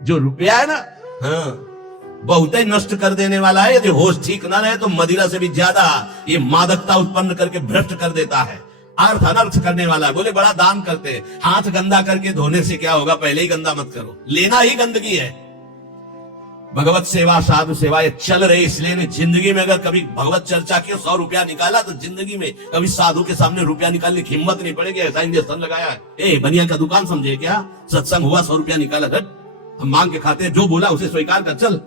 जो रुपया है ना, हाँ, बहुत ही नष्ट कर देने वाला है। यदि होश ठीक ना रहे तो मदिरा से भी ज्यादा ये मादकता उत्पन्न करके भ्रष्ट कर देता है, अर्थ अनर्थ करने वाला है। बोले बड़ा दान करते हैं, हाथ गंदा करके धोने से क्या होगा, पहले ही गंदा मत करो, लेना ही गंदगी है। भगवत सेवा साधु सेवा ये चल रही, इसलिए ने जिंदगी में अगर कभी भगवत चर्चा की 100 रुपया निकाला तो जिंदगी में कभी साधु के सामने रुपया निकालने की हिम्मत नहीं पड़ेगी। ऐसा इंजेक्शन लगाया है, ए बनिया का दुकान समझे क्या, सत्संग हुआ 100 रुपया निकाला, हम मांग के खाते हैं, जो बोला उसे स्वीकार कर चल।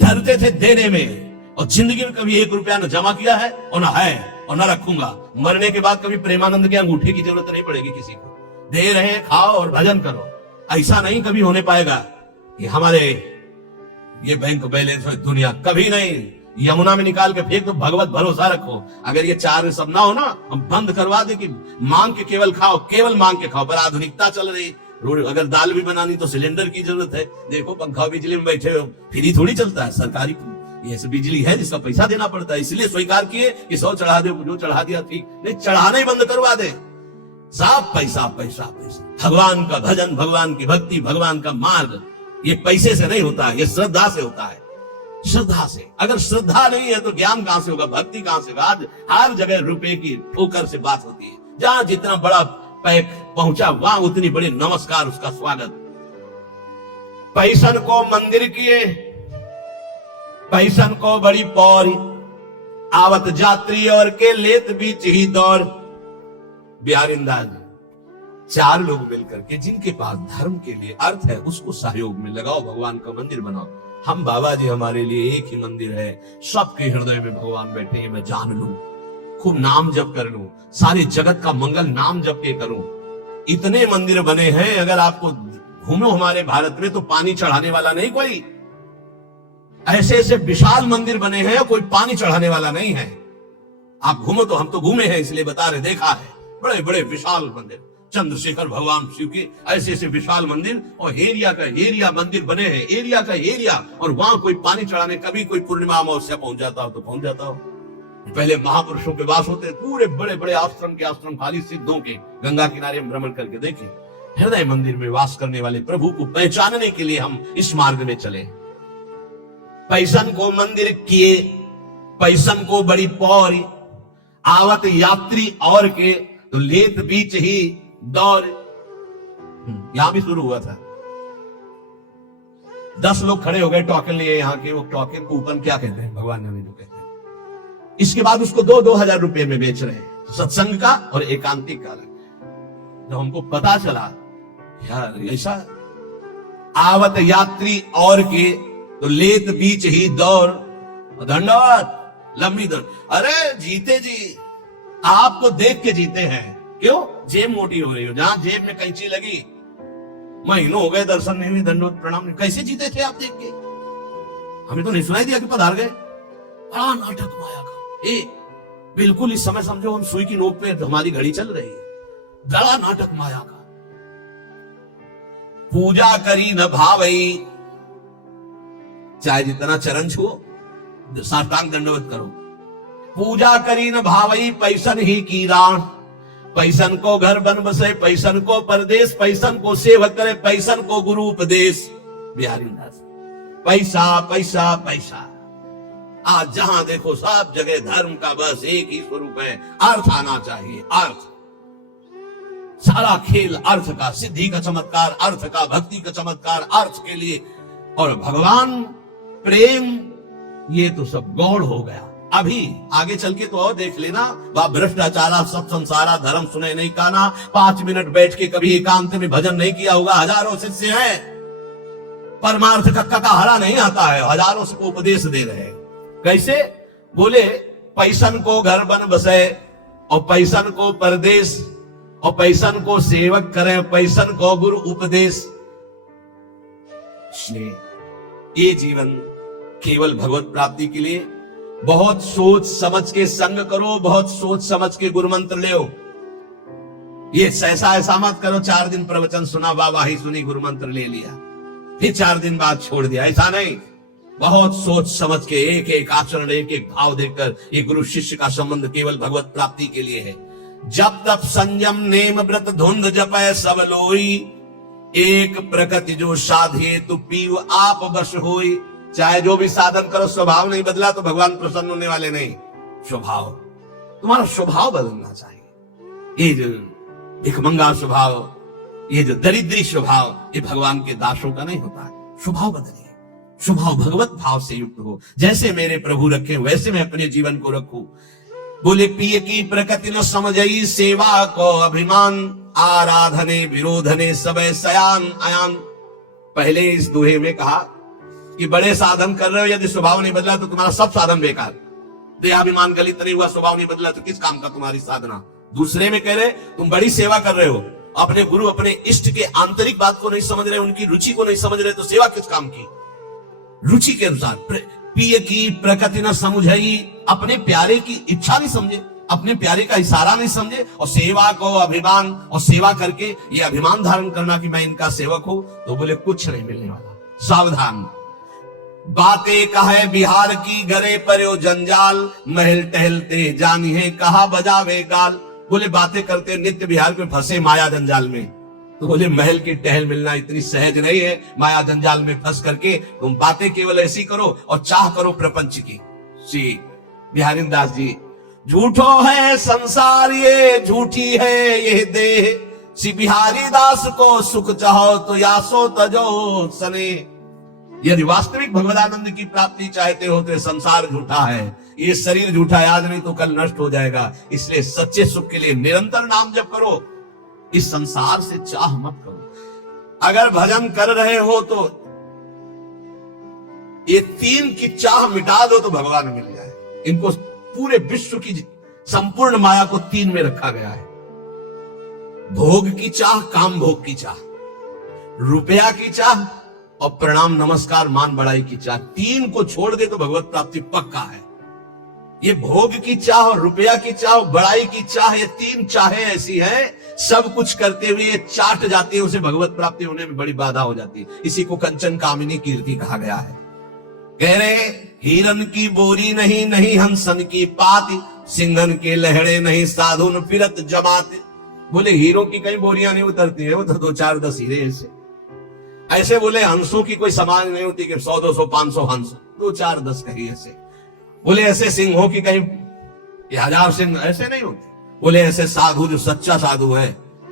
डरते थे देने में, और जिंदगी में कभी 1 रुपया न जमा किया है और न है और न रखूंगा। मरने के बाद कभी प्रेमानंद के अंगूठे की जरूरत नहीं पड़ेगी किसी को। दे रहे खाओ और भजन करो, ऐसा नहीं कभी होने पाएगा कि हमारे ये बैंक बैलेंस है, दुनिया कभी नहीं। यमुना में निकाल के फेंक दो, भगवत भरोसा रखो। अगर ये चार सब ना हो ना, हम बंद करवा दे कि मांग के केवल खाओ, केवल मांग के खाओ। पर आधुनिकता चल रही, अगर दाल भी बनानी तो सिलेंडर की जरूरत है। देखो पंखा बिजली में बैठे हो, फ्री थोड़ी चलता है, सरकारी ये बिजली है जिसका पैसा देना पड़ता है। इसलिए स्वीकार किए कि 100 चढ़ा दे, जो चढ़ा दिया ठीक, नहीं चढ़ाना ही बंद करवा दे। सब पैसा पैसा पैसा। भगवान का भजन, भगवान की भक्ति, भगवान का मार्ग ये पैसे से नहीं होता है, ये श्रद्धा से होता है। श्रद्धा से, अगर श्रद्धा नहीं है तो ज्ञान कहां से होगा, भक्ति कहां से होगा। आज हर जगह रुपए की ठोकर से बात होती है, जहां जितना बड़ा पैक पहुंचा वहां उतनी बड़ी नमस्कार, उसका स्वागत। पैसन को मंदिर किए, पैसन को बड़ी पौरी, आवत यात्री और के लेत बीच ही दौड़। बिहारिंदाज 4 लोग मिलकर के, जिनके पास धर्म के लिए अर्थ है उसको सहयोग में लगाओ, भगवान का मंदिर बनाओ। हम बाबा जी हमारे लिए एक ही मंदिर है, सबके हृदय में भगवान बैठे हैं। मैं जान लूं, खूब नाम जप कर लूं, सारे जगत का मंगल नाम जप के करूं। इतने मंदिर बने हैं, अगर आपको घूमो हमारे भारत में तो पानी चढ़ाने वाला नहीं कोई। ऐसे ऐसे विशाल मंदिर बने हैं, कोई पानी चढ़ाने वाला नहीं है। आप घूमो तो, हम तो घूमे हैं इसलिए बता रहे, देखा है बड़े बड़े विशाल मंदिर। चंद्रशेखर भगवान शिव के ऐसे ऐसे विशाल मंदिर, और एरिया का एरिया मंदिर बने हैं, एरिया का एरिया। और वहां कोई पानी चढ़ाने, कभी कोई पूर्णिमा अमावस्या पहुंच जाता हो तो पहुंच जाता हो। पहले महापुरुषों के वास होते, पूरे बड़े बड़े आश्रम के आश्रम खाली, सिद्धों के गंगा किनारे भ्रमण करके देखे। हृदय मंदिर में वास करने वाले प्रभु को पहचानने के लिए हम इस मार्ग में चले। पैसन को मंदिर किए, पैसन को बड़ी पौरी, आवत यात्री और के तो लेत बीच ही दौर। यहां भी शुरू हुआ था, 10 लोग खड़े हो गए टोकन लिए यहाँ के। वो टोकन को ऊपर क्या कहते हैं, भगवान ने जो कहते हैं। इसके बाद उसको 2-2 हजार रुपए में बेच रहे हैं, सत्संग का और एकांतिक का। जब हमको पता चला यार ऐसा, आवत यात्री और के तो लेत बीच ही दौड़, दंडवत लंबी दौड़। अरे जीते जी, आपको देख के जीते हैं। क्यों? जेब मोटी हो रही हो, जहां जेब में कैंची लगी, महीनों हो गए दर्शन नहीं हुए, दंडवत प्रणाम नहीं। कैसे जीते थे आप देख के? हमें तो नहीं सुनाई दिया कि पधार गए। बड़ा नाटक माया का, बिल्कुल इस समय समझो हम सुई की नोक पे हमारी घड़ी चल रही है। बड़ा नाटक माया का। पूजा करी न भावई, चाहे जितना चरण छुओ, साष्टांग दंडवत करो। पूजा करी न भावई, पैसन ही की राण। पैसन को घर बन बसे, पैसन को परदेश, पैसन को सेवक करे, पैसन को गुरु उपदेश। बिहारीदास, पैसा पैसा पैसा। आज जहां देखो सब जगह धर्म का बस एक ही स्वरूप है, अर्थ आना चाहिए। अर्थ, सारा खेल अर्थ का, सिद्धि का चमत्कार अर्थ का, भक्ति का चमत्कार अर्थ के लिए। और भगवान प्रेम, ये तो सब गौड़ हो गया। अभी आगे चल के तो और देख लेना, वह भ्रष्टाचारा सब संसारा, धर्म सुने नहीं काना। 5 मिनट बैठ के कभी एकांत में भजन नहीं किया होगा। हजारों शिष्य हैं, परमार्थ का हरा नहीं आता है, हजारों से को उपदेश दे रहे हैं। कैसे? बोले पैसन को घर बन बसे, और पैसन को परदेश, और पैसन को सेवक करें, पैसन को गुरु उपदेश। ये जीवन केवल भगवत प्राप्ति के लिए। बहुत सोच समझ के संग करो, बहुत सोच समझ के गुरु मंत्र ले। ये ऐसा मत करो 4 दिन प्रवचन सुना, वाहवाही सुनी, गुरु मंत्र ले लिया, फिर 4 दिन बाद छोड़ दिया। ऐसा नहीं, बहुत सोच समझ के एक एक आचरण, एक एक भाव देखकर। ये गुरु शिष्य का संबंध केवल भगवत प्राप्ति के लिए है। जब तब संयम नेम व्रत धुंध जपय सब लोई, एक प्रकृति जो साधे तो पीव आप बस होई। चाहे जो भी साधन करो, स्वभाव नहीं बदला तो भगवान प्रसन्न होने वाले नहीं। स्वभाव, तुम्हारा स्वभाव बदलना चाहिए। ये जो भिखमंगा स्वभाव, ये जो दरिद्री स्वभाव, ये भगवान के दासों का नहीं होता है। स्वभाव बदलिए, स्वभाव भगवत भाव से युक्त हो। जैसे मेरे प्रभु रखे वैसे मैं अपने जीवन को रखूं। बोले पिय की प्रकृति न समझई, सेवा को अभिमान, आराधने विरोधने सबे सयान आयान। पहले इस दोहे में कहा कि बड़े साधन कर रहे हो, यदि स्वभाव नहीं बदला तो तुम्हारा सब साधन बेकार। देहाभिमान गलित नहीं हुआ, स्वभाव नहीं बदला तो किस काम का तुम्हारी साधना। दूसरे में कह रहे तुम बड़ी सेवा कर रहे हो, अपने गुरु अपने इष्ट के आंतरिक बात को नहीं समझ रहे, उनकी रुचि को नहीं समझ रहे, तो सेवा किस काम की। रुचि के अनुसार प्रिय की प्रकृति न समझई, अपने प्यारे की इच्छा नहीं समझे, अपने प्यारे का इशारा नहीं समझे, और सेवा को अभिमान, और सेवा करके ये अभिमान धारण करना कि मैं इनका सेवक हूं, तो बोले कुछ नहीं मिलने वाला। सावधान, बातें कहे बिहार की, गरे पर्यो जंजाल, महल टहलते जानी है कहा बजावे गाल। बोले बातें करते नित्य बिहार में फंसे माया जंजाल में, तो बोले महल की टहल मिलना इतनी सहज नहीं है। माया जंजाल में फंस करके तुम बातें केवल ऐसी करो और चाह करो प्रपंच की। श्री बिहारी दास जी, झूठो है संसार ये, झूठी है ये देह, श्री बिहारी दास को सुख चाहो तो यासो तजो सने। यदि वास्तविक भगवदानंद की प्राप्ति चाहते हो तो संसार झूठा है, ये शरीर झूठा है, आज नहीं तो कल नष्ट हो जाएगा। इसलिए सच्चे सुख के लिए निरंतर नाम जप करो, इस संसार से चाह मत करो। अगर भजन कर रहे हो तो ये तीन की चाह मिटा दो तो भगवान मिल जाए। इनको पूरे विश्व की संपूर्ण माया को तीन में रखा गया है। भोग की चाह, काम भोग की चाह, रुपया की चाह और प्रणाम नमस्कार मान बड़ाई की चाह। तीन को छोड़ दे तो भगवत प्राप्ति पक्का है। ये भोग की चाह, रुपया की चाह, बड़ाई की चाह, ये तीन चाहें ऐसी हैं, सब कुछ करते हुए ये चाट जाती है, उसे भगवत प्राप्ति होने में बड़ी बाधा हो जाती है। इसी को कंचन कामिनी कीर्ति कहा गया है। कह रहे हिरन की बोरी नहीं, नहीं हंसन की पाती, सिंघन के लहड़े नहीं, साधुन फिरत जमाते। बोले हीरों की कई बोरियां नहीं उतरती है, वो तो 2-4-10 हीरे ऐसे। बोले हंसों की कोई समान नहीं होती कि 100-200-500 हंस, 2-4-10 कहीं ऐसे। बोले ऐसे सिंहों की कहीं 1000 सिंह ऐसे नहीं होते। बोले ऐसे साधु जो सच्चा साधु है,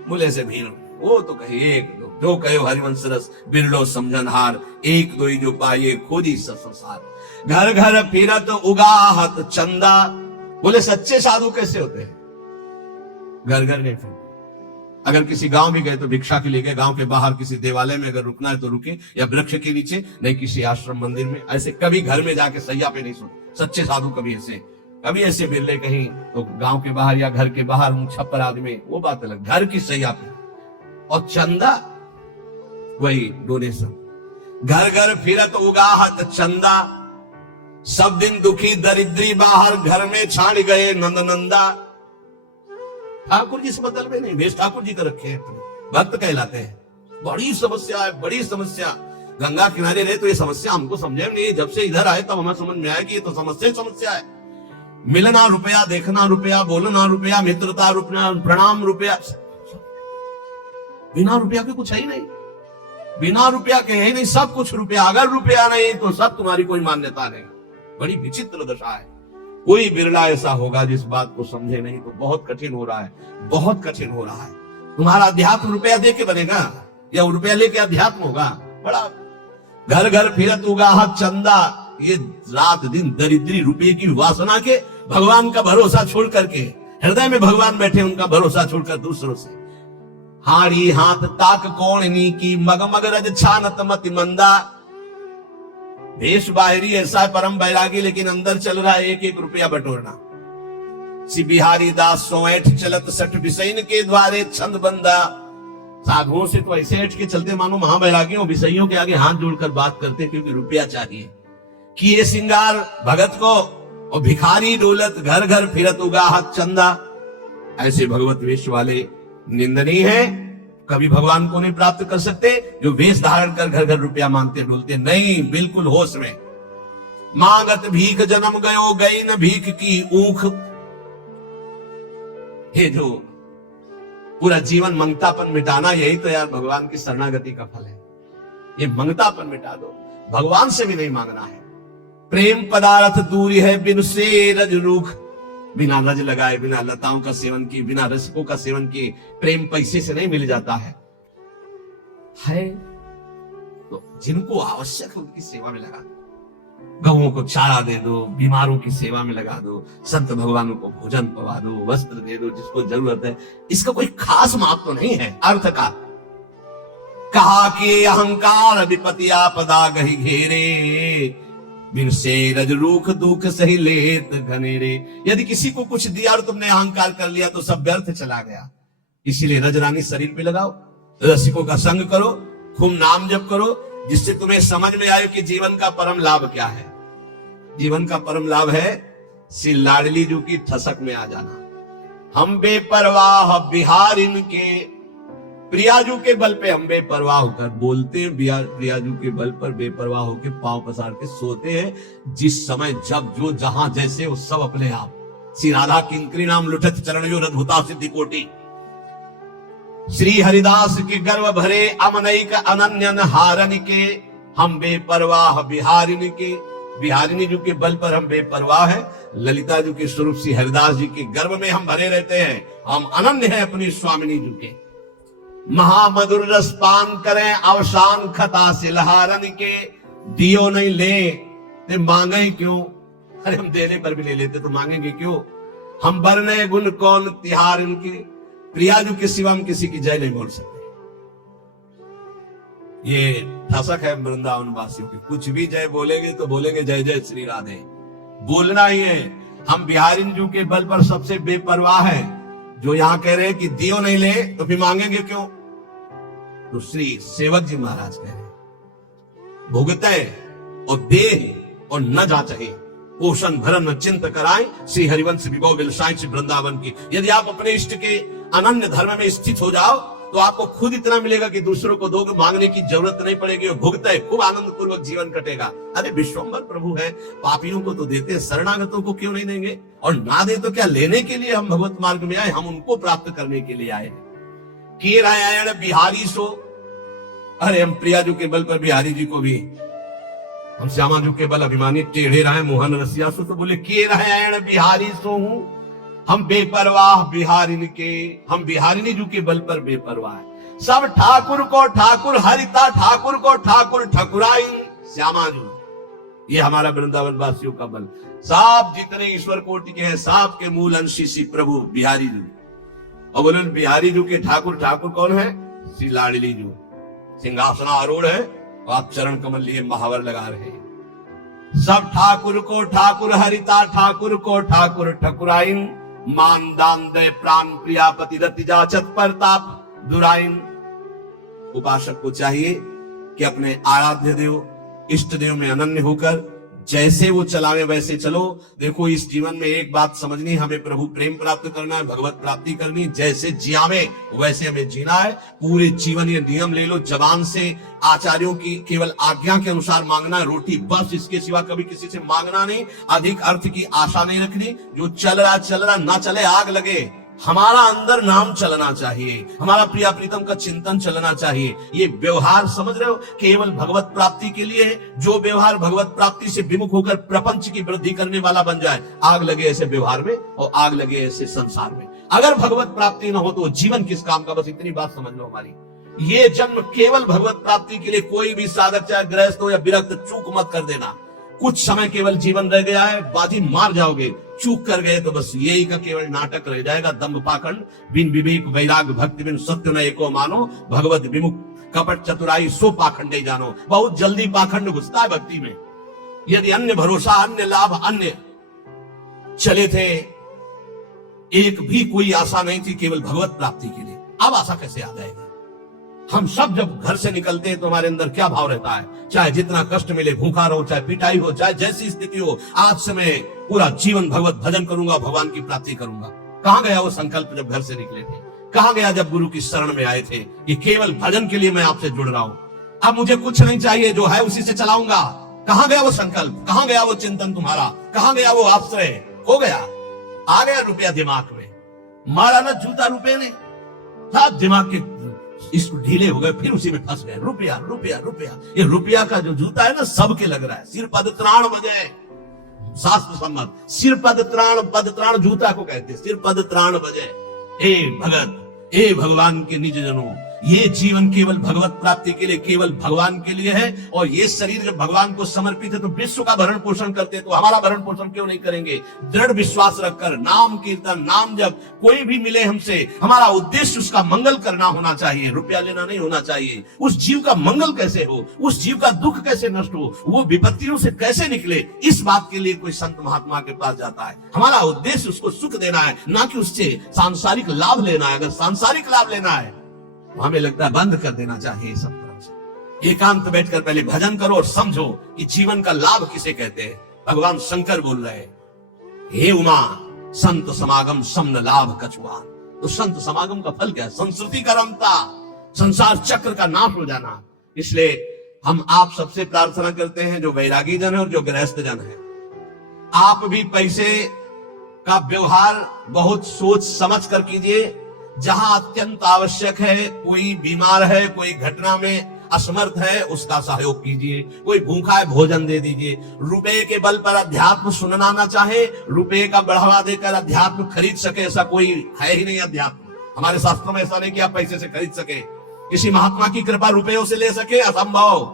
बोले ऐसे भीड़, वो तो कहीं 1-2 जो कहो हरिवंश रस बिरलो समझनहार, 1-2 जो पाए खोदी संसार। घर घर फिरत उगाहत चंदा। बोले सच्चे साधु कैसे होते हैं, घर घर नहीं फिरते। अगर किसी गांव भी गए तो भिक्षा के लिए गए, गांव के बाहर किसी देवालय में अगर रुकना है तो रुके, या वृक्ष के नीचे, नहीं किसी आश्रम मंदिर में। ऐसे कभी घर में जाके सैया पे नहीं सोते सच्चे साधु। कभी ऐसे बिरले कहीं तो गांव के बाहर या घर के बाहर छप्पर आदमी, वो बात अलग। घर की सैया पे और चंदा वही डोनेशन। घर घर फिरत उगाहत चंदा, सब दिन दुखी दरिद्री बाहर, घर में छाड़ गए नंद नंदा। ठाकुर जी से बदल में नहीं, भेष ठाकुर जी का रखे हैं, भक्त कहलाते हैं। बड़ी समस्या है, बड़ी समस्या। गंगा किनारे रहे तो ये समस्या हमको समझे नहीं, जब से इधर आए तब हमें समझ में आया कि ये तो समस्या है। मिलना रुपया, देखना रुपया, बोलना रुपया, मित्रता रुपया, प्रणाम रुपया। बिना रुपया के कुछ है ही नहीं, बिना रुपया के है नहीं, सब कुछ रुपया। अगर रुपया नहीं तो सब तुम्हारी कोई मान्यता नहीं। बड़ी विचित्र दशा है। कोई बिरला ऐसा होगा जिस बात को समझे नहीं, तो बहुत कठिन हो रहा है, बहुत कठिन हो रहा है। तुम्हारा अध्यात्म रुपया दे के बनेगा या रुपया लेके अध्यात्म होगा? बड़ा घर घर फिरत उगाहत चंदा, ये रात दिन दरिद्री रुपये की वासना के भगवान का भरोसा छोड़ करके, हृदय में भगवान बैठे उनका भरोसा छोड़कर दूसरों से। हाड़ी हाथ ताक कौन नी की, मगमग रज छानत मति मंदा। भेष बाहरी ऐसा है परम बैरागी, लेकिन अंदर चल रहा है 1-1 रुपया बटोरना। श्री बिहारी दास 108 चलत 60 विषयन के द्वारे छंद बंदा। साधुओं से तो ऐसे हट के चलते मानो महाबैरागियों, विषयों के आगे हाथ जोड़कर बात करते, क्योंकि रुपया चाहिए। किए सिंगार भगत को और भिखारी डोलत, घर घर फिरत उगाहत चंदा। ऐसे भगवत वेश वाले निंदनीय है, कभी भगवान को नहीं प्राप्त कर सकते। जो वेश धारण कर घर घर रुपया मांगते डोलते, नहीं, बिल्कुल होश में। मांगत भीख जन्म गयो, गई न भीख की ऊख। हे जो पूरा जीवन मंगतापन मिटाना, यही तो यार भगवान की शरणागति का फल है। ये मंगतापन मिटा दो, भगवान से भी नहीं मांगना है। प्रेम पदार्थ दूरी है बिन से रज रूख, बिना रज लगाए, बिना लताओं का सेवन किए, बिना रसिकों का सेवन किए प्रेम पैसे से नहीं मिल जाता है। तो जिनको आवश्यक है उनकी सेवा में लगा दो, गौओं को चारा दे दो, बीमारों की सेवा में लगा दो, संत भगवानों को भोजन पवा दो, वस्त्र दे दो जिसको जरूरत है। इसका कोई खास माप तो नहीं है अर्थ का। कहा कि अहंकार विपति आपदा गही घेरे, बिन से रज रूख दुख सही लेत घनेरे। यदि किसी को कुछ दिया और तुमने अहंकार कर लिया तो सब व्यर्थ चला गया। इसीलिए रजरानी शरीर पे लगाओ, रसिकों का संग करो, खूब नाम जप करो, जिससे तुम्हें समझ में आए कि जीवन का परम लाभ क्या है। जीवन का परम लाभ है श्री लाडली जी की ठसक में आ जाना। हम बेपरवाह बिहारिन के, प्रियाजू के बल पे हम बेपरवाह होकर बोलते हैं, प्रियाजू के बल पर बेपरवाह होकर पांव पसार के सोते हैं। जिस समय जब जो जहां जैसे वो सब अपने आप। श्री राधा किंकरी नाम लुठत चरण जो रथ होता सिद्धि कोटि। श्री हरिदास के गर्व भरे अमनैक अनन्यन हारन के, हम बेपरवाह बिहारिनी के, बिहारिनी जी के बल पर हम बेपरवाह है। ललिता जी के स्वरूप श्री हरिदास जी के गर्व में हम भरे रहते हैं। हम अनन्य हैं अपनी स्वामिनी जी के। महामधुर रस पान करें अवसान खता से लहारन के, दियो नहीं ले ते मांगे क्यों। अरे हम देने पर भी ले लेते तो मांगेंगे क्यों। हम बरने गुण कौन तिहार इनके, प्रियाजू के सिवा हम किसी की जय नहीं बोल सकते। ये ठसक है वृंदावन वासियों की। कुछ भी जय बोलेंगे तो बोलेंगे जय जय श्री राधे, बोलना ही है। हम बिहारी जू के बल पर सबसे बेपरवाह है। जो यहां कह रहे हैं कि दियो नहीं ले तो फिर मांगेंगे क्यों। तो श्री सेवक जी महाराज कह रहे भुगते और दे और न जाचे, पोषण भरण न चिंत कराए, श्री हरिवंश विभव विलसाएं श्री वृंदावन की। यदि आप अपने इष्ट के अनन्य धर्म में स्थित हो जाओ तो आपको खुद इतना मिलेगा कि दूसरों को दोगे, मांगने की जरूरत नहीं पड़ेगी। और भुगते खूब आनंद पूर्वक जीवन कटेगा। अरे विश्वम्भर प्रभु है, पापियों को तो देते, शरणागतों को क्यों नहीं देंगे। और ना दे तो क्या, लेने के लिए हम भगवत मार्ग में आए, हम उनको प्राप्त करने के लिए आए हैं। के रायण बिहारी सो, अरे हम प्रियाजू के बल पर बिहारी जी को भी, हम श्यामाजू के बल अभिमानी टेढ़े राय मोहन रसिया सो, तो बोले के रायण बिहारी सो हूं हम बेपरवाह बिहारिन के। हम बिहारिनी जू के बल पर बेपरवाह है। सब ठाकुर को ठाकुर हरिता, ठाकुर को ठाकुर ठकुराई श्यामाजू। ये हमारा वृंदावन वासियों का बल। सब जितने ईश्वर कोटि के हैं सब के मूल अंशी श्री प्रभु बिहारी जू। और बोले बिहारी जू के ठाकुर, ठाकुर कौन है, श्री लाडली जू। सिंहासना आरूढ़ है और आप चरण कमल लिए महावर लगा रहे हैं। सब ठाकुर को ठाकुर हरिता, ठाकुर को ठाकुर ठकुराइन, मान दान दे प्राण प्रियापति रति जाचत परताप दुराइन। उपासक को चाहिए कि अपने आराध्य देव इष्ट देव में अनन्य होकर जैसे वो चलावे वैसे चलो। देखो इस जीवन में एक बात समझनी, हमें प्रभु प्रेम प्राप्त करना है, भगवत प्राप्ति करनी। जैसे जियावे वैसे हमें जीना है। पूरे जीवन ये नियम ले लो, जबान से आचार्यों की केवल आज्ञा के अनुसार मांगना है रोटी, बस। इसके सिवा कभी किसी से मांगना नहीं, अधिक अर्थ की आशा नहीं रखनी। जो चल रहा ना चले, आग लगे। हमारा अंदर नाम चलना चाहिए, हमारा प्रिया प्रीतम का चिंतन चलना चाहिए। ये व्यवहार समझ रहे हो, केवल भगवत प्राप्ति के लिए। जो व्यवहार भगवत प्राप्ति से विमुख होकर प्रपंच की वृद्धि करने वाला बन जाए, आग लगे ऐसे व्यवहार में और आग लगे ऐसे संसार में। अगर भगवत प्राप्ति न हो तो जीवन किस काम का, बस इतनी बात समझ लो हमारी। ये जन्म केवल भगवत प्राप्ति के लिए। कोई भी साधक चाहे गृहस्थ हो या विरक्त, चूक मत कर देना। कुछ समय केवल जीवन रह गया है, बाजी मार जाओगे। चूक कर गए तो बस यही का केवल नाटक रह जाएगा। दंभ पाखंड बिन विवेक वैराग भक्ति बिन सत्य न एको मानो, भगवत विमुख कपट चतुराई सो पाखंडे जानो। बहुत जल्दी पाखंड घुसता है भक्ति में। यदि अन्य भरोसा, अन्य लाभ, अन्य चले थे, एक भी कोई आशा नहीं थी केवल भगवत प्राप्ति के लिए, अब आशा कैसे आ जाएगी। हम सब जब घर से निकलते हैं तो हमारे अंदर क्या भाव रहता है, चाहे जितना कष्ट मिले, भूखा रहो, चाहे पिटाई हो, चाहे जैसी स्थिति हो, आज से मैं पूरा जीवन भगवत भजन करूंगा, भगवान की प्राप्ति करूंगा। कहां गया वो संकल्प जब घर से निकले थे? कहां गया जब गुरु की शरण में आए थे कि केवल भजन के लिए मैं आपसे जुड़ रहा हूं, अब मुझे कुछ नहीं चाहिए, जो है उसी से चलाऊंगा। कहां गया वो संकल्प, कहां गया वो चिंतन तुम्हारा, कहां गया वो आश्रय? हो गया, आ गया रुपया दिमाग में, मारा ना जूता रुपये ने। सब दिमाग के इसको ढीले हो गए, फिर उसी में फंस गए। रुपया रुपया रुपया, ये रुपया का जो जूता है ना सबके लग रहा है। सिर पद त्राण बजे, शास्त्र सम्मत सिर पद त्राण जूता को कहते हैं। सिर पद त्राण बजे। हे भगत, हे भगवान के निज जनों, ये जीवन केवल भगवत प्राप्ति के लिए, केवल भगवान के लिए है। और ये शरीर जब भगवान को समर्पित है तो विश्व का भरण पोषण करते, तो हमारा भरण पोषण क्यों नहीं करेंगे? दृढ़ विश्वास रखकर नाम कीर्तन, नाम जब कोई भी मिले हमसे, हमारा उद्देश्य उसका मंगल करना होना चाहिए, रुपया लेना नहीं होना चाहिए। उस जीव का मंगल कैसे हो, उस जीव का दुख कैसे नष्ट हो, वो विपत्तियों से कैसे निकले, इस बात के लिए कोई संत महात्मा के पास जाता है। हमारा उद्देश्य उसको सुख देना है, ना कि उससे सांसारिक लाभ लेना है। अगर सांसारिक लाभ लेना है हमें लगता है बंद कर देना चाहिए सब तरह से। एकांत बैठकर पहले भजन करो और समझो कि जीवन का लाभ किसे कहते हैं। भगवान शंकर बोल रहे हैं, हे उमा संत समागम समन लाभ कछुआन। तो संत समागम का फल क्या है? संस्कृति का रमता, संसार चक्र का नाश हो जाना। इसलिए हम आप सबसे प्रार्थना करते हैं, जो वैरागी जन है और जो गृहस्थ जन है, आप भी पैसे का व्यवहार बहुत सोच समझ कर कीजिए। जहां अत्यंत आवश्यक है, कोई बीमार है, कोई घटना में असमर्थ है, उसका सहयोग कीजिए। कोई भूखा है, भोजन दे दीजिए। रुपए के बल पर अध्यात्म सुनना ना चाहे, रुपए का बढ़ावा देकर अध्यात्म खरीद सके, ऐसा कोई है ही नहीं। अध्यात्म हमारे शास्त्रों में ऐसा नहीं कि आप पैसे से खरीद सके। किसी महात्मा की कृपा रुपयों से ले सके, असंभव।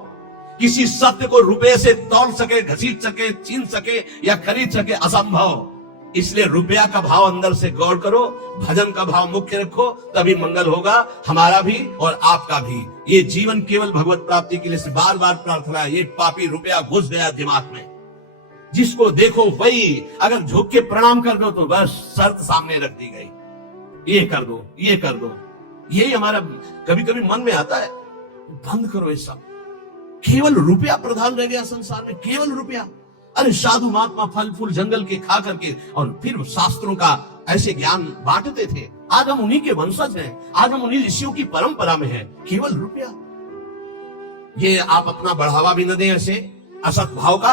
किसी सत्य को रुपए से तौल सके, घसीट सके, छीन सके या खरीद सके, असंभव। इसलिए रुपया का भाव अंदर से गौर करो, भजन का भाव मुख्य रखो, तभी मंगल होगा, हमारा भी और आपका भी। ये जीवन केवल भगवत प्राप्ति के लिए बार बार प्रार्थना है। ये पापी रुपया घुस गया दिमाग में, जिसको देखो वही अगर झुक के प्रणाम कर दो तो बस शर्त सामने रख दी गई, ये कर दो, ये कर दो। यही हमारा कभी कभी मन में आता है। बंद करो ये सब, केवल रुपया प्रधान रह गया संसार में, केवल रुपया। अरे साधु महात्मा फल फूल जंगल के खा करके और फिर शास्त्रों का ऐसे ज्ञान बांटते थे। आज हम उन्हीं के वंशज हैं, आज हम उन्हीं ऋषियों की परंपरा में हैं। केवल रुपया, ये आप अपना बढ़ावा भी न दें ऐसे असत भाव का।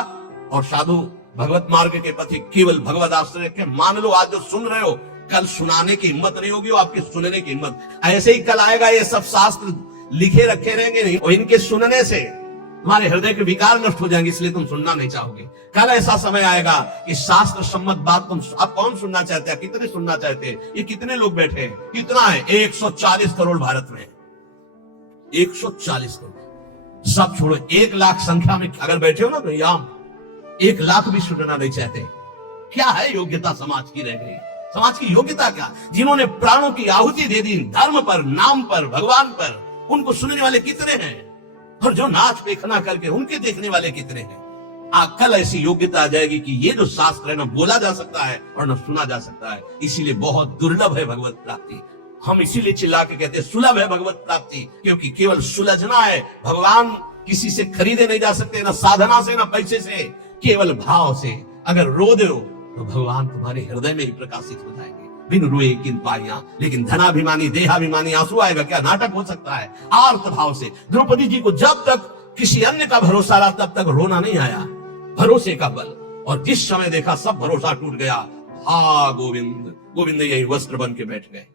और साधु भगवत मार्ग के पथी केवल भगवत आश्रय के। मान लो आज जो सुन रहे हो, कल सुनाने की हिम्मत नहीं होगी, आपके सुनने की हिम्मत। ऐसे ही कल आएगा ये सब शास्त्र लिखे रखे रहेंगे नहीं, और इनके सुनने से तुम्हारे हृदय के विकार नष्ट हो जाएंगे, इसलिए तुम सुनना नहीं चाहोगे। कल ऐसा समय आएगा कि शास्त्र सम्मत बात तुम अब कौन सुनना चाहते हैं, कितने सुनना चाहते हैं? ये कितने लोग बैठे हैं? कितना है? 140 करोड़ भारत में, 140 करोड़। सब छोड़ो, 1 लाख संख्या में अगर बैठे हो ना तो यहां 1 लाख भी सुनना नहीं चाहते। क्या है योग्यता समाज की रह गई? समाज की योग्यता क्या? जिन्होंने प्राणों की आहुति दे दी धर्म पर, नाम पर, भगवान पर, उनको सुनने वाले कितने हैं? और जो नाच पेखना करके उनके देखने वाले कितने हैं? कल ऐसी योग्यता आ जाएगी कि ये जो शास्त्र है ना बोला जा सकता है और न सुना जा सकता है। इसीलिए बहुत दुर्लभ है भगवत प्राप्ति। हम इसीलिए चिल्ला के कहते हैं सुलभ है भगवत प्राप्ति, क्योंकि केवल सुलझना है। भगवान किसी से खरीदे नहीं जा सकते, ना साधना से, ना पैसे से, केवल भाव से। अगर रो दो तो भगवान तुम्हारे हृदय में ही प्रकाशित हो जाएंगे। बिन रोए किन पाइया, लेकिन धनाभिमानी देहाभिमानी आंसू आएगा क्या? नाटक हो सकता है आर्त भाव से। द्रौपदी जी को जब तक किसी अन्य का भरोसा रहा तब तक रोना नहीं आया, भरोसे का बल। और जिस समय देखा सब भरोसा टूट गया, हा गोविंद, गोविंद यही वस्त्र बन के बैठ गए।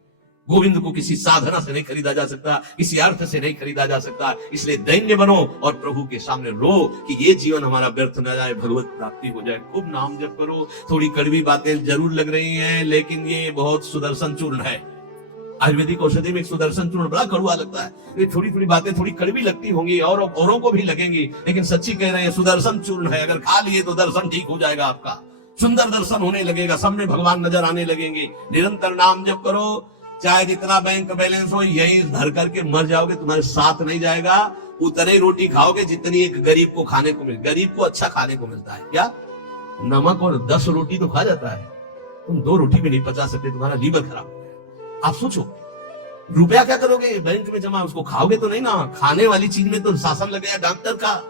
गोविंद को किसी साधना से नहीं खरीदा जा सकता, किसी अर्थ से नहीं खरीदा जा सकता। इसलिए दैन्य बनो और प्रभु के सामने रो कि ये जीवन हमारा व्यर्थ न जाए, भगवत प्राप्ति हो जाए। खूब नाम जप करो। थोड़ी कड़वी बातें जरूर लग रही हैं, लेकिन ये बहुत सुदर्शन चूर्ण है। आयुर्वेदिक औषधि में एक सुदर्शन चूर्ण बड़ा कड़वा लगता है। ये थोड़ी थोड़ी बातें थोड़ी कड़वी लगती होंगी और औरों को भी लगेंगी, लेकिन सच्ची कह रहे हैं सुदर्शन चूर्ण है। अगर खा लिए तो दर्शन ठीक हो जाएगा आपका, सुंदर दर्शन होने लगेगा, सामने भगवान नजर आने लगेंगे। निरंतर नाम जप करो, चाहे जितना बैंक बैलेंस हो, यही धर करके मर जाओगे, तुम्हारे साथ नहीं जाएगा। उतने रोटी खाओगे जितनी एक गरीब को खाने को मिले। गरीब को अच्छा खाने को मिलता है क्या? नमक और 10 रोटी तो खा जाता है, तुम 2 रोटी भी नहीं पचा सकते, तुम्हारा लीवर खराब हो गया। आप सोचो, रुपया क्या करोगे? बैंक में जमा, उसको खाओगे तो नहीं ना। खाने वाली चीज में तो शासन लग गया डॉक्टर का।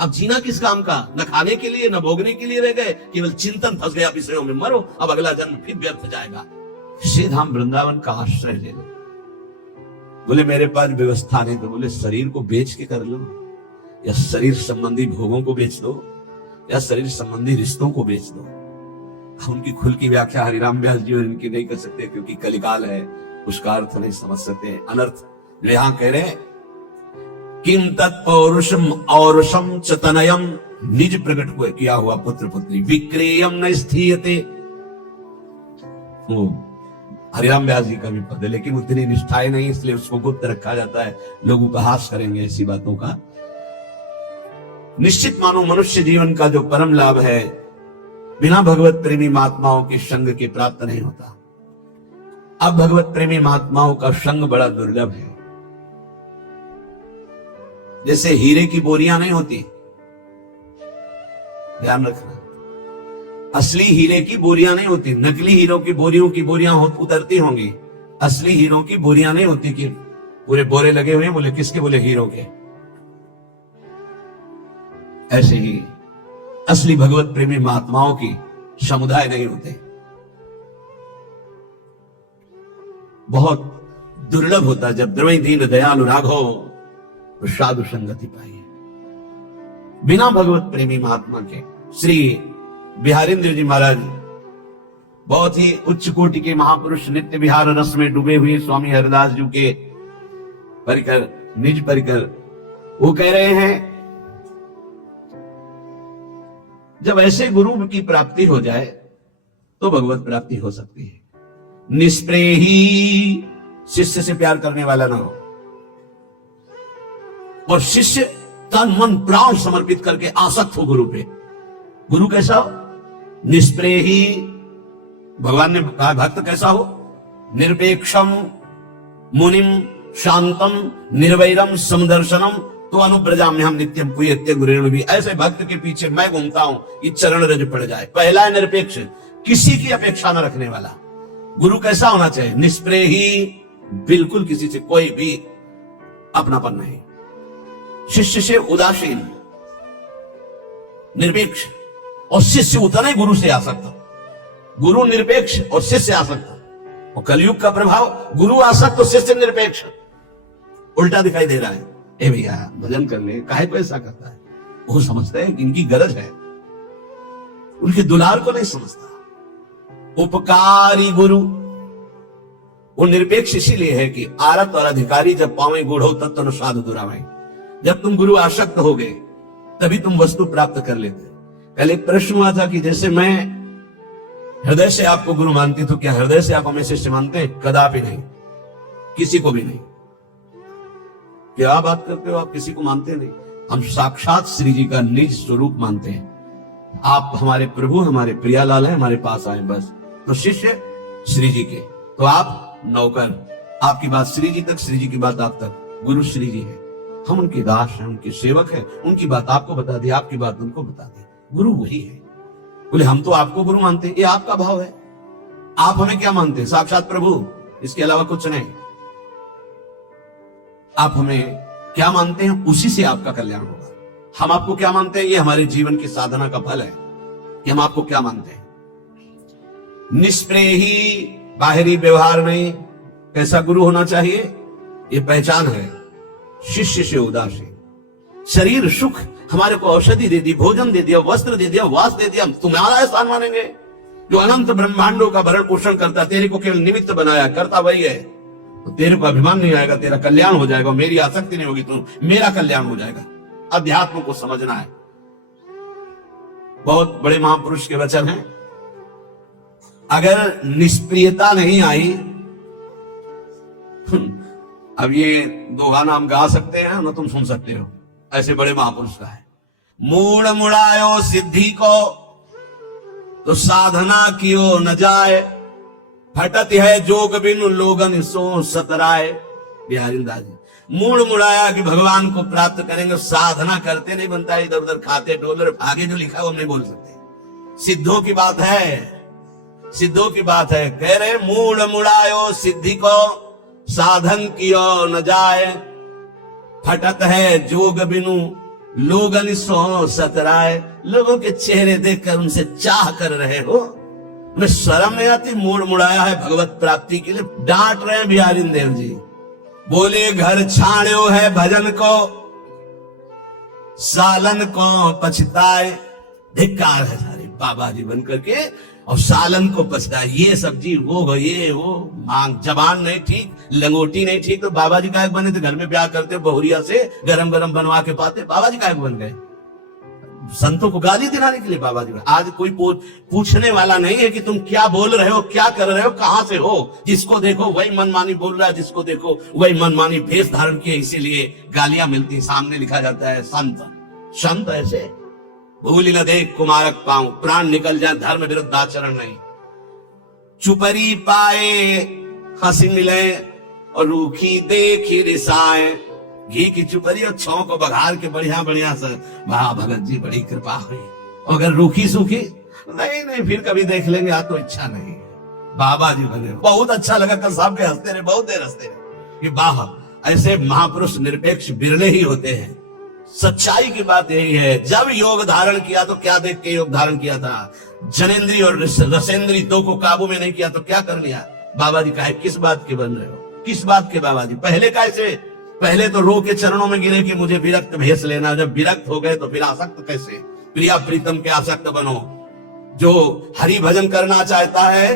अब जीना किस काम का? न खाने के लिए न भोगने के लिए रह गए, केवल चिंतन फंस गया विषयों में। मरो, अब अगला जन्म फिर व्यर्थ जाएगा। श्री धाम वृंदावन का आश्रय ले लो। बोले मेरे पास व्यवस्था नहीं, तो बोले शरीर को बेच के कर लो, या शरीर संबंधी भोगों को बेच दो, या शरीर संबंधी रिश्तों को बेच दो। उनकी खुल की व्याख्या हरिराम व्यास जी और इनकी नहीं कर सकते, क्योंकि कलिकाल है, उसका अर्थ नहीं समझ सकते। अनर्थ जो यहां कह रहे हैं, किम तत्पौरुषम औरुषम च तनयम, निज प्रकट को किया हुआ पुत्र पुत्री, विक्रेयम न स्थीयते। हरिराम व्यास जी का भी पद है, लेकिन उतनी निष्ठाएं नहीं, इसलिए उसको गुप्त रखा जाता है। लोग उपहास करेंगे ऐसी बातों का। निश्चित मानो मनुष्य जीवन का जो परम लाभ है, बिना भगवत प्रेमी महात्माओं के संग के प्राप्त नहीं होता। अब भगवत प्रेमी महात्माओं का संग बड़ा दुर्लभ है। जैसे हीरे की बोरियां नहीं होती, ध्यान रखना, असली हीरे की बोरियां नहीं होती, नकली हीरो की बोरियां उतरती होंगी, असली हीरो की बोरियां नहीं होती कि पूरे बोरे लगे हुए हैं, बोले किसके, बोले हीरो के। ऐसे ही असली भगवत प्रेमी महात्माओं की समुदाय नहीं होते, बहुत दुर्लभ होता। जब द्रवई दीन दयालु राघव तो साधु संगति पाई। बिना भगवत प्रेमी महात्मा के श्री बिहारेंद्र जी महाराज बहुत ही उच्च कोटि के महापुरुष, नित्य विहार रस में डूबे हुए स्वामी हरिदास जी के परिकर, निज परिकर, वो कह रहे हैं जब ऐसे गुरु की प्राप्ति हो जाए तो भगवत प्राप्ति हो सकती है। निष्प्रेही, शिष्य से प्यार करने वाला ना हो, और शिष्य तन मन प्राण समर्पित करके आसक्त हो गुरु पे। गुरु कैसा हो? निष्प्रेही, भगवान ने कहा भक्त कैसा हो? निरपेक्षम मुनिम शांतम निर्वैरम समदर्शनम तो अनुब्रजाम्य हम नित्यम कुयत्य गुरेण भी। ऐसे भक्त के पीछे मैं घूमता हूं कि चरण रज पड़ जाए। पहला है निरपेक्ष, किसी की अपेक्षा न रखने वाला। गुरु कैसा होना चाहिए? निष्प्रेही, बिल्कुल किसी से कोई भी अपनापन नहीं, शिष्य से उदासीन, निरपेक्ष, और शिष्य उतना ही गुरु से आसक्त। गुरु निरपेक्ष और शिष्य आसक्त, और कलयुग का प्रभाव गुरु आसक्त और शिष्य निरपेक्ष, उल्टा दिखाई दे रहा है। ए भैया भजन कर ले, काहे को ऐसा करता है? वो समझता है कि इनकी गरज है, उनके दुलार को नहीं समझता। उपकारी गुरु वो निरपेक्ष इसीलिए है कि आरत और अधिकारी जब पावे गुढ़ो तत्व साधु दुरावे। जब तुम गुरु आसक्त हो गए तभी तुम वस्तु प्राप्त कर लेते। कल एक प्रश्न हुआ था कि जैसे मैं हृदय से आपको गुरु मानती, तो क्या हृदय से आप हमें शिष्य मानते हैं? कदापि नहीं, किसी को भी नहीं। क्या बात करते हो, आप किसी को मानते नहीं? हम साक्षात श्री जी का निज स्वरूप मानते हैं। आप हमारे प्रभु, हमारे प्रियालाल हैं, हमारे पास आए बस। तो शिष्य श्री जी के, तो आप नौकर, आपकी बात श्री जी तक, श्री जी की बात आप तक। गुरु श्री जी है, हम उनके दास हैं, उनके सेवक हैं। उनकी बात आपको बता दी, आपकी बात उनको बता दी। गुरु वही है। बोले हम तो आपको गुरु मानते हैं, ये आपका भाव है। आप हमें क्या मानते हैं? साक्षात प्रभु, इसके अलावा कुछ नहीं। आप हमें क्या मानते हैं, उसी से आपका कल्याण होगा। हम आपको क्या मानते हैं, ये हमारे जीवन की साधना का फल है कि हम आपको क्या मानते हैं। निष्प्रेही, बाहरी व्यवहार में कैसा गुरु होना चाहिए, ये पहचान है। शिष्य से उदासीन, शरीर सुख, हमारे को औषधि दे दी, भोजन दे दिया, वस्त्र दे दिया, वास दे दिया, तुम्हारा एहसान मानेंगे? जो अनंत ब्रह्मांडों का भरण पोषण करता, तेरे को केवल निमित्त बनाया, करता वही है। तो तेरे को अभिमान नहीं आएगा, तेरा कल्याण हो जाएगा। मेरी आसक्ति नहीं होगी, तो मेरा कल्याण हो जाएगा। अध्यात्म को समझना है। बहुत बड़े महापुरुष के वचन हैं, अगर निष्प्रियता नहीं आई, अब ये दो गाना हम गा सकते हैं ना, तुम सुन सकते हो, ऐसे बड़े महापुरुष का है। मूड़ मुड़ायो सिद्धि को तो साधना कियो न जाए, फटत है जोग बिनु लोगन सो सतराए। बिहारी दास जी, मूड़ मुड़ाया कि भगवान को प्राप्त करेंगे, साधना करते नहीं बनता, इधर उधर खाते डोलर, आगे जो लिखा है वो हम नहीं बोल सकते। सिद्धों की बात है, सिद्धों की बात है। कह रहे मूड़ मुड़ायो सिद्धि को साधन कियो न जाए, फटत है जोग बिनु लोगन सो सतराए। लोगों के चेहरे देखकर उनसे चाह कर रहे हो, मैं शर्म नहीं आती? मूड मुड़ाया है भगवत प्राप्ति के लिए, डांट रहे हैं बिहारी देव जी। बोले घर छाड़ो है भजन को, सालन को पछताए। धिक्कार है सारे बाबा जी बन करके और सालन को पछता, ये सब्जी वो ये वो, मांग जबान नहीं ठीक, लंगोटी नहीं ठीक, तो बाबा जी काहे बने थे? घर में ब्याह करते बहुरिया से गरम गरम बनवा के पाते, बाबा जी काहे बन गए? संतों को गाली दिलाने के लिए बाबा जी। आज कोई पूछने वाला नहीं है कि तुम क्या बोल रहे हो, क्या कर रहे हो, कहां से हो। जिसको देखो वही मनमानी बोल रहा है, जिसको देखो वही मनमानी भेष धारण किए, इसीलिए गालियां मिलती। सामने लिखा जाता है संत, संत ऐसे भूल न देख कुमारक पाऊं, प्राण निकल जाए धर्म विरुद्ध आचरण नहीं। चुपरी पाए हंसी मिले और रूखी देखी रिसाए, घी की चुपरी और छौ को बघार के बढ़िया बढ़िया से, वाह भगत जी बड़ी कृपा हुई। अगर रूखी सूखी नहीं फिर कभी देख लेंगे, आज तो इच्छा नहीं। बाबा जी बने, बहुत अच्छा लगा कल साहब के हंसते रहे, बहुत देर हंसते रहे कि वाह, ऐसे महापुरुष निरपेक्ष बिरले ही होते हैं। सच्चाई की बात यही है, जब योग धारण किया तो क्या देख के योग धारण किया था? जनेन्द्री और रसेंद्री दो को काबू में नहीं किया तो क्या कर लिया? बाबा जी कहे किस बात के बन रहे हो, किस बात के बाबा जी? पहले कैसे? पहले तो रो के चरणों में गिरे कि मुझे विरक्त भेष लेना। जब विरक्त हो गए तो फिर आसक्त कैसे? प्रिया प्रीतम के आसक्त बनो। जो हरि भजन करना चाहता है,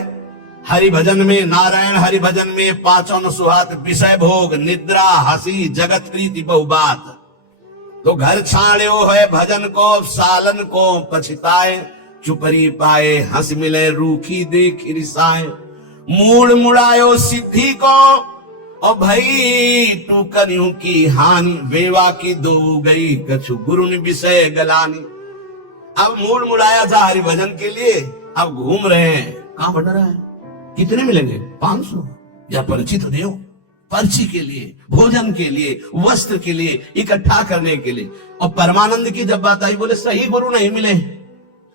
हरि भजन में, नारायण हरि भजन में पांचों न सुहात, विषय भोग निद्रा हंसी जगत प्रीति बहुबात। तो घर छाड़ो है भजन को, सालन को पछताए, चुपरी पाए हंस मिले रूखी देख रिसाए। मूड मुड़ायो सिद्धि को और भई टूकनियों की हानि, वेवा की दो गई कछु गुरु ने विषय गलानी। अब मूड मुड़ाया था हरि भजन के लिए, अब घूम रहे हैं। कहां बढ़ रहा है? कितने मिलेंगे? 500 या परिचित देव, पर्ची के लिए, भोजन के लिए, वस्त्र के लिए, इकट्ठा करने के लिए। और परमानंद की जब बात आई, बोले सही गुरु नहीं मिले।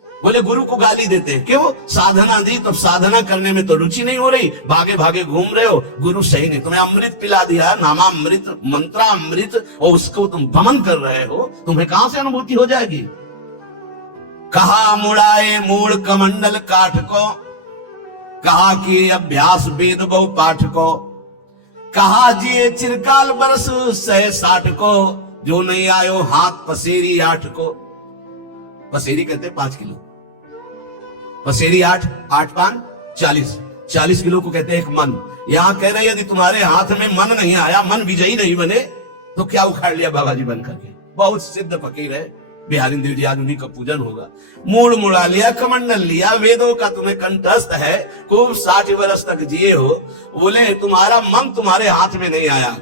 बोले गुरु को गाली देते, क्यों? साधना दी तो साधना करने में तो रुचि नहीं हो रही, भागे भागे घूम रहे हो, गुरु सही नहीं। तुम्हें अमृत पिला दिया, नामामृत मंत्रामृत, और उसको तुम दमन कर रहे हो, तुम्हें कहां से अनुभूति हो जाएगी? कहा मुड़ाए मूड़ कमंडल काठ को, कहा कि अभ्यास वेद बहु पाठ को, कहा जिए चिरकाल बरस 160 को, जो नहीं आयो हाथ पसेरी 8 को। पसेरी कहते 5 किलो, पसेरी 8, 8 5 40, 40 किलो को कहते हैं एक मन। यहां कह रहे यदि तुम्हारे हाथ में मन नहीं आया, मन विजयी नहीं बने, तो क्या उखाड़ लिया बाबा जी बन करके? बहुत सिद्ध फकीर है बिहारी देव जी, आज उन्हीं का पूजन होगा। मूड मुड़ा लिया, कमंडल लिया, वेदों का तुम्हें कंठस्थ है, खूब 60 वर्ष तक जिए हो। बोले तुम्हारा मन तुम्हारे हाथ में नहीं आया,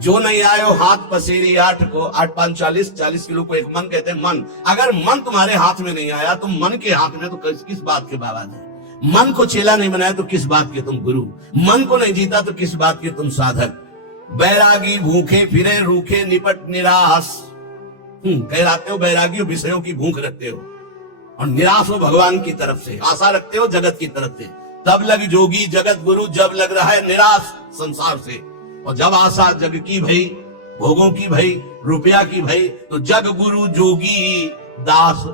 जो नहीं आयो हाथ पसेरी 8 को, 8 5 40, 40 किलो को एक मन कहते हैं। मन, अगर मन तुम्हारे हाथ में नहीं आया, तुम मन के हाथ में तो किस बात के बाबा जी? मन को चेला नहीं बनाया तो किस बात के तुम गुरु? मन को नहीं जीता तो किस बात के तुम साधक? बैरागी भूखे फिरे रूखे निपट निराश। कह रहे हो बैरागी हो, विषयों की भूख रखते हो और निराश हो भगवान की तरफ से, आशा रखते हो जगत की तरफ से। तब लग जोगी जगत गुरु, जब लग रहा है निराश संसार से। और जब आशा जग की भई, भोगों की भई, रुपया की भई, तो जग गुरु जोगी दास।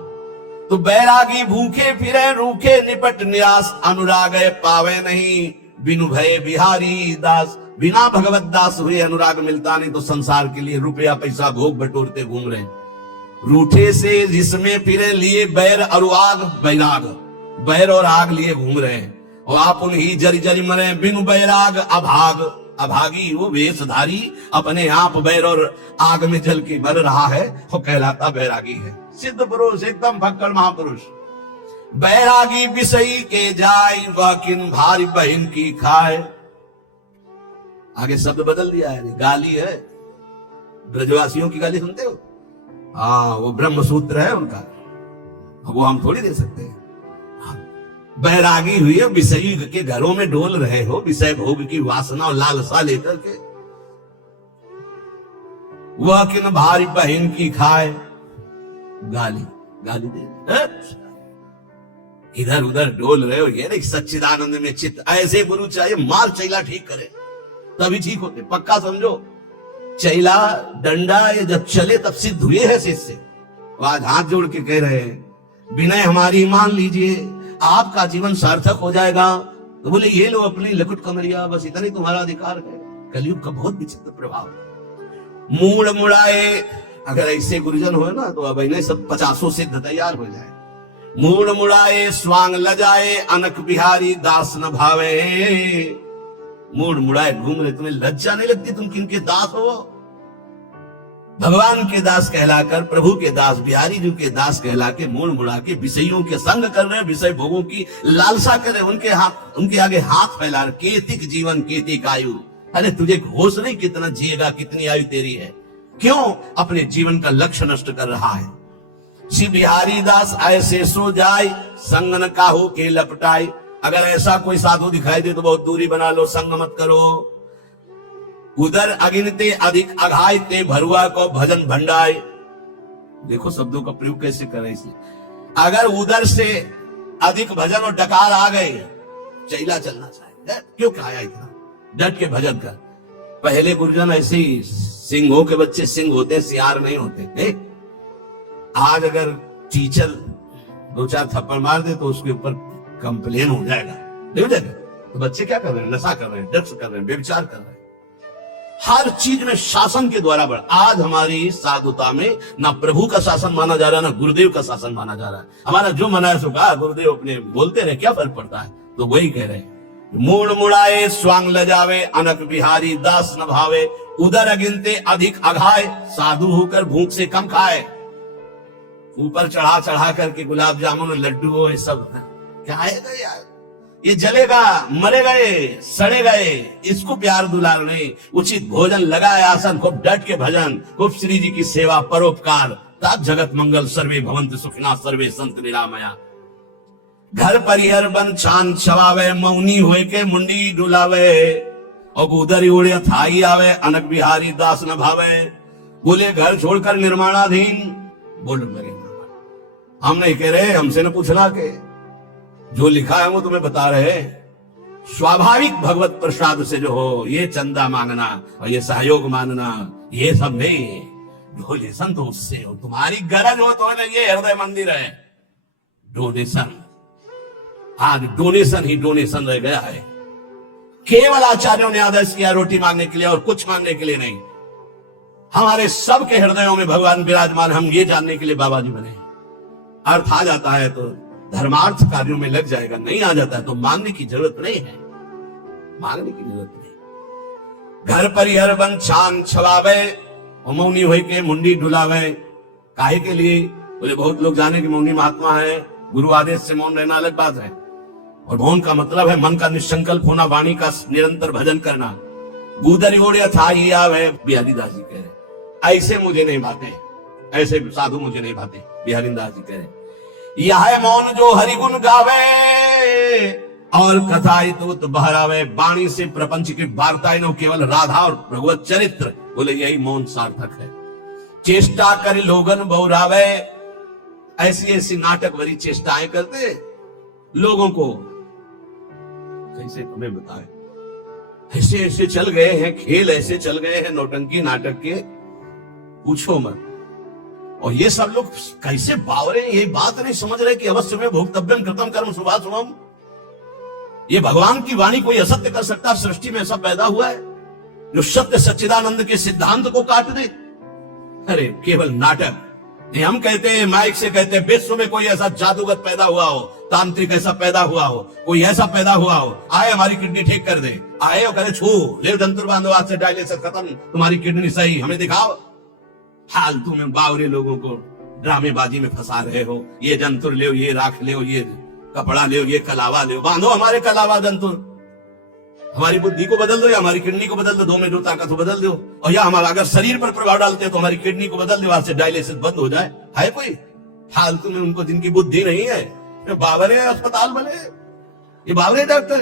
तो बैरागी भूखे फिरे रूखे निपट निराश, अनुराग पावे नहीं बिनु भय बिहारी दास। बिना भगवत दास हुए अनुराग मिलता नहीं, तो संसार के लिए रुपया पैसा भोग बटोरते घूम रहे। रूठे से जिसमें फिरे लिए बैर और आग, बैराग, बैर और आग लिए घूम रहे हैं। और आप उन्हीं जरी जरी मरे बिनु बैराग अभाग। अभागी वो वेशधारी, अपने आप बैर और आग में जल के मर रहा है, वो कहलाता बैरागी है। सिद्ध पुरुष, एकदम भक्कड़ महापुरुष। बैरागी विषयी के जाय, वह किन भारी बहिन की खाए। आगे शब्द बदल दिया है, गाली है। ब्रजवासियों की गाली सुनते हो? हाँ, वो ब्रह्म सूत्र है उनका, वो हम थोड़ी दे सकते हैं। बैरागी हुई है, विषयी के घरों में डोल रहे हो, विषय भोग की वासना और लालसा लेकर के। वह किन भारी बहन की खाए, गाली गाली दे, इधर उधर डोल रहे हो। ये नहीं सच्चिदानंद में चित्त, ऐसे गुरु चाहिए, मार चैला ठीक करे तभी ठीक होते, पक्का समझो। चैला डंडा ये जब चले तब सिद्ध हुए हैं शिष्य। आज हाथ जोड़ के कह रहे हैं विनय हमारी मान लीजिए, आपका जीवन सार्थक हो जाएगा। तो बोले ये लो अपनी लकुट कमरिया, बस इतना ही तुम्हारा अधिकार है। कलयुग का बहुत विचित्र प्रभाव। मूड मुड़ाए, अगर ऐसे गुरुजन हो ना तो अब इन्हें सब 50 सिद्ध तैयार हो जाए। मूड मुड़ाए स्वांग लजाए अनक बिहारी दास न भावे। मूड मुड़ाए घूम रहे, तुम्हें लज्जा नहीं लगती? तुम किनके दास हो? भगवान के दास कहलाकर, प्रभु के दास, बिहारी जी के दास कहला के मूड मुड़ा के विषयों के संग कर रहे, विषय भोगों की लालसा करे, उनके आगे हाथ फैला, केतिक जीवन केतिक आयु। अरे तुझे होश नहीं कितना जिएगा, कितनी आयु तेरी है? क्यों अपने जीवन का लक्ष्य नष्ट कर रहा है? श्री बिहारी दास ऐसे सो जाए संग न काहू के लपटाए। अगर ऐसा कोई साधु दिखाई दे तो बहुत दूरी बना लो, संग मत करो। उधर अगिनते अधिक अघाय ते भरुआ को भजन भंडाए। देखो शब्दों का प्रयोग कैसे करें इसलिए। अगर उधर से अधिक भजन और डकार आ गए, चैला चलना चाहिए। क्यों खाया इतना? डट के भजन कर। पहले गुरुजन ऐसे ही सिंहों के बच्चे सिंह होते, सियार नहीं होते। आज अगर टीचर 2-4 थप्पड़ मार दे तो उसके ऊपर कंप्लेन हो जाएगा, नहीं हो जाएगा? तो बच्चे क्या कर रहे हैं? नशा कर रहे हैं, ड्रग्स कर रहे हैं, व्यभिचार कर रहे हैं। हर चीज में शासन के द्वारा बढ़। आज हमारी साधुता में ना प्रभु का शासन माना जा रहा है, ना गुरुदेव का शासन माना जा रहा है। हमारा जो मना है सो कहा, गुरुदेव अपने बोलते रहे, क्या फर्क पड़ता है? तो वही कह रहे हैं, मूड मुड़ाए स्वांग लजावे अनक बिहारी दास न भावे। उधर अगिनते अधिक अघाए, साधु होकर भूख से कम खाए। ऊपर चढ़ा चढ़ा करके गुलाब जामुन लड्डू हो, ये सब क्या आएगा यार? ये जलेगा, मरे गए, सड़े गए। इसको प्यार दुलार नहीं, उचित भोजन लगाए आसन, खूब डट के भजन, खूब श्री जी की सेवा, परोपकार, तब जगत मंगल सर्वे भवंत सुखिना सर्वे संत निरामया। घर परिहर बन छान छवावे, मौनी हुए के मुंडी डुलावे। और उधर उड़े थाई आवे अनक बिहारी दास न भावे। बोले घर छोड़कर निर्माणाधीन, बोल मरे। हम नहीं कह रहे, हमसे न पूछना के जो लिखा है वो तुम्हें बता रहे। स्वाभाविक भगवत प्रसाद से जो हो, ये चंदा मांगना और ये सहयोग मांगना, ये सब नहीं। डोनेशन तो उससे हो, तुम्हारी गरज हो तो ये हृदय मंदिर है। डोनेशन, आज डोनेशन ही डोनेशन रह गया है। केवल आचार्यों ने आदेश किया रोटी मांगने के लिए और कुछ मांगने के लिए नहीं। हमारे सबके हृदयों में भगवान विराजमान, हम ये जानने के लिए बाबा जी बने। अर्थ आ जाता है तो धर्मार्थ कार्यों में लग जाएगा, नहीं आ जाता है तो मांगने की जरूरत नहीं है, मांगने की जरूरत नहीं। घर परिहर बन छान छवावे, मौनी हुई के मुंडी डुलावे। काहे के लिए? बोले बहुत लोग जाने कि मौनी महात्मा है, गुरु आदेश से मौन रहना अलग बात है। और मौन का मतलब है मन का निसंकल्प होना, वाणी का निरंतर भजन करना। गुदर ओढ़े था ये आवे, बिहारी दास जी कह रहे, ऐसे मुझे नहीं भाते, ऐसे साधु मुझे नहीं भाते। बिहारी दास जी कह रहे, यह है मौन जो हरिगुण गावे और कथाई तो बहरावे। वाणी से प्रपंच की वार्ताएं नो, केवल राधा और भगवत चरित्र, बोले यही मौन सार्थक है। चेष्टा कर लोगन बहुरावे, ऐसी ऐसी नाटक भरी चेष्टाएं करते लोगों को। कैसे तुम्हें बताए, ऐसे ऐसे चल गए हैं खेल, ऐसे चल गए हैं नौटंकी नाटक के, पूछो मत। और ये सब लोग कैसे बावरे, ये बात नहीं समझ रहे कि अवश्य में भोक्तव्यम कृतम कर्म शुभाशुभम। ये भगवान की वाणी कोई असत्य कर सकता? सृष्टि में सब पैदा हुआ है जो सत्य सच्चिदानंद के सिद्धांत को काट दे। अरे केवल नाटक। ये हम कहते हैं, माइक से कहते हैं, विश्व में कोई ऐसा जादूगर पैदा हुआ हो, तांत्रिक ऐसा पैदा हुआ हो, कोई ऐसा पैदा हुआ हो, आए हमारी किडनी ठीक कर दे, आए और करे छू ले जंतुर बांधो, आज से डायलिसिस खत्म, तुम्हारी किडनी सही, हमें दिखाओ। फालतू में बावरे लोगों को ड्रामेबाजी में फंसा रहे हो। ये जंतुर ले, ये राख ले, ये कपड़ा ले, ये कलावा ले, बांधो हमारे कलावा जंतुर। हमारी बुद्धि को बदल दो या हमारी किडनी को बदल दो, दो में दो ताकत को बदल दो। और या हमारा अगर शरीर पर प्रभाव डालते हैं तो हमारी किडनी को बदल दो, आज से डायलिसिस बंद हो जाए। है कोई फालतू में उनको जिनकी बुद्धि नहीं है, बावरे अस्पताल बने, ये बावरे डॉक्टर,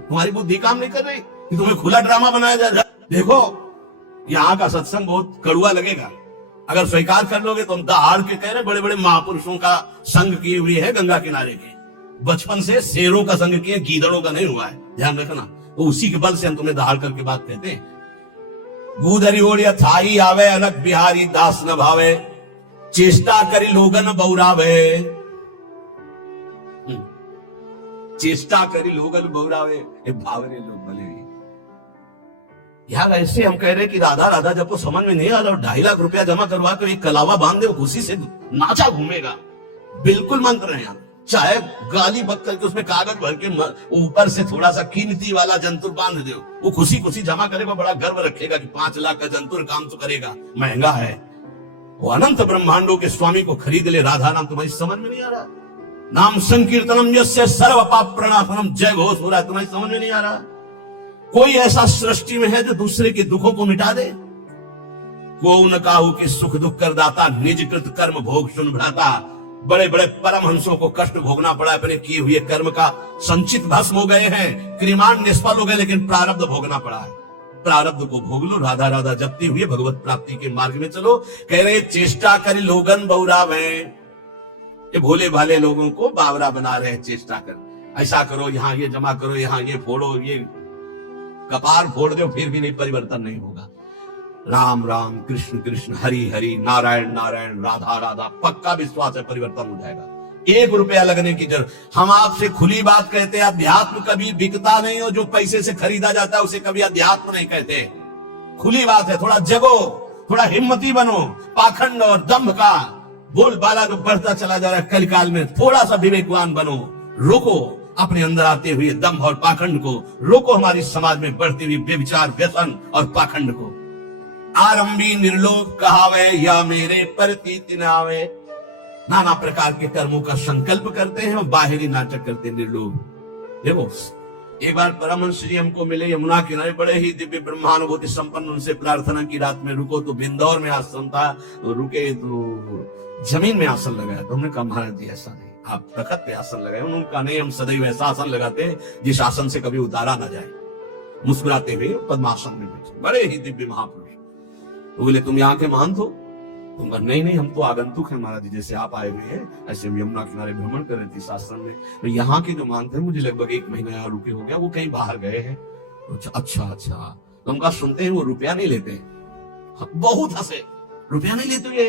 तुम्हारी बुद्धि काम नहीं कर रही, तुम्हें खुला ड्रामा बनाया जा रहा। देखो यहाँ का सत्संग बहुत कड़ुआ लगेगा, अगर स्वीकार कर लोगे तो हम दहाड़ के कह रहे, बड़े बड़े महापुरुषों का संग की हुई है गंगा किनारे के, बचपन से शेरों का संग किए, गीदड़ों का नहीं हुआ है, ध्यान रखना। तो उसी के बल से हम तुम्हें दहाड़ करके बात कहते हैं। गुदरी ओढ़िया थाई आवे अनक बिहारी दास न भावे, चेष्टा करी लोगन बौरावे। चेष्टा करी लोगन बौरावे, ये भावरे लोग भले। यार ऐसे हम कह रहे कि राधा राधा जब को समझ में नहीं आ रहा, 2.5 लाख रुपया जमा करवा कर एक कलावा बांध दे, खुशी से नाचा घूमेगा। बिल्कुल मंत्र है यहाँ। चाहे गाली बक करके उसमें कागज भर के ऊपर से थोड़ा सा कीमती वाला जंतुर बांध दो, वो खुशी खुशी जमा करेगा, बड़ा गर्व रखेगा कि 5 लाख का जंतुर काम तो करेगा, महंगा है। वो अनंत ब्रह्मांडों के स्वामी को खरीद ले, राधा नाम तुम्हारी समझ में नहीं आ रहा? नाम संकीर्तनम यस्य सर्व पाप प्रणाशनम, जय घोष हो रहा है, तुम्हारी समझ में नहीं आ रहा? कोई ऐसा सृष्टि में है जो दूसरे के दुखों को मिटा दे? को न काहू की सुख दुख कर दाता, निज कृत कर्म भोग सुन भ्राता। बड़े बड़े परमहंसों को कष्ट भोगना पड़ा, अपने किए हुए कर्म का संचित भस्म हो गए हैं, क्रिमान निष्फल हो गए, लेकिन प्रारब्ध भोगना पड़ा है। प्रारब्ध को भोग लो, राधा राधा जपते हुए भगवत प्राप्ति के मार्ग में चलो। कह रहे चेष्टा करी लोगन बौरावे, ये भोले भाले लोगों को बावरा बना रहे हैं। चेष्टा कर, ऐसा करो, यहाँ ये जमा करो, यहाँ ये फोड़ो, ये कपार फोड़ दो, फिर भी नहीं, परिवर्तन नहीं होगा। राम राम कृष्ण कृष्ण हरि हरि नारायण नारायण राधा राधा, पक्का विश्वास है परिवर्तन हो जाएगा। 1 रुपया लगने की जरूरत। हम आपसे खुली बात कहते हैं, अध्यात्म कभी बिकता नहीं हो, जो पैसे से खरीदा जाता है उसे कभी अध्यात्म नहीं कहते। खुली बात है, थोड़ा जगो, थोड़ा हिम्मती बनो। पाखंड और दंभ का बोलबाला जो बढ़ता चला जा रहा है कलिकाल में, थोड़ा सा विवेकवान बनो, रोको अपने अंदर आते हुए दंभ और पाखंड को, रोको हमारी समाज में बढ़ती हुई व्यभिचार व्यसन और पाखंड को। आरंभी निर्लोभ कहावे, या मेरे प्रतीति नावे। नाना प्रकार के कर्मों का संकल्प करते हैं और बाहरी नाटक करते हैं निर्लोभ। देखो, एक बार परमहंस जी हमको मिले यमुना किनारे, बड़े ही दिव्य ब्रह्मानुभूति संपन्न, उनसे प्रार्थना की रात में रुको, तो बिंदौर में आश्रम था, तो रुके तो जमीन में आसन लगाया। तो हमने कहा महाराज जी ऐसा नहीं, आप तखत पे आसन लगाए। उन्होंने कहा नहीं, हम सदैव ऐसा आसन लगाते हैं जिस आसन से कभी उतारा ना जाए। मुस्कुराते हुए पद्मासन में बैठे, बड़े ही दिव्य महापुरुष। तो बोले तुम यहाँ के महंत हो? तुम नहीं नहीं, हम तो आगंतुक हैं महाराज जी, जैसे आप आए हुए हैं, ऐसे यमुना किनारे भ्रमण कर रहे थे इस आश्रम में। तो यहाँ के जो महंत हैं, मुझे लगभग 1 महीना यहाँ रुके हो गया, वो कहीं बाहर गए हैं। अच्छा अच्छा, तो हम कहा सुनते हैं वो रुपया नहीं लेते? बहुत हंसे, रुपया नहीं लेते ये?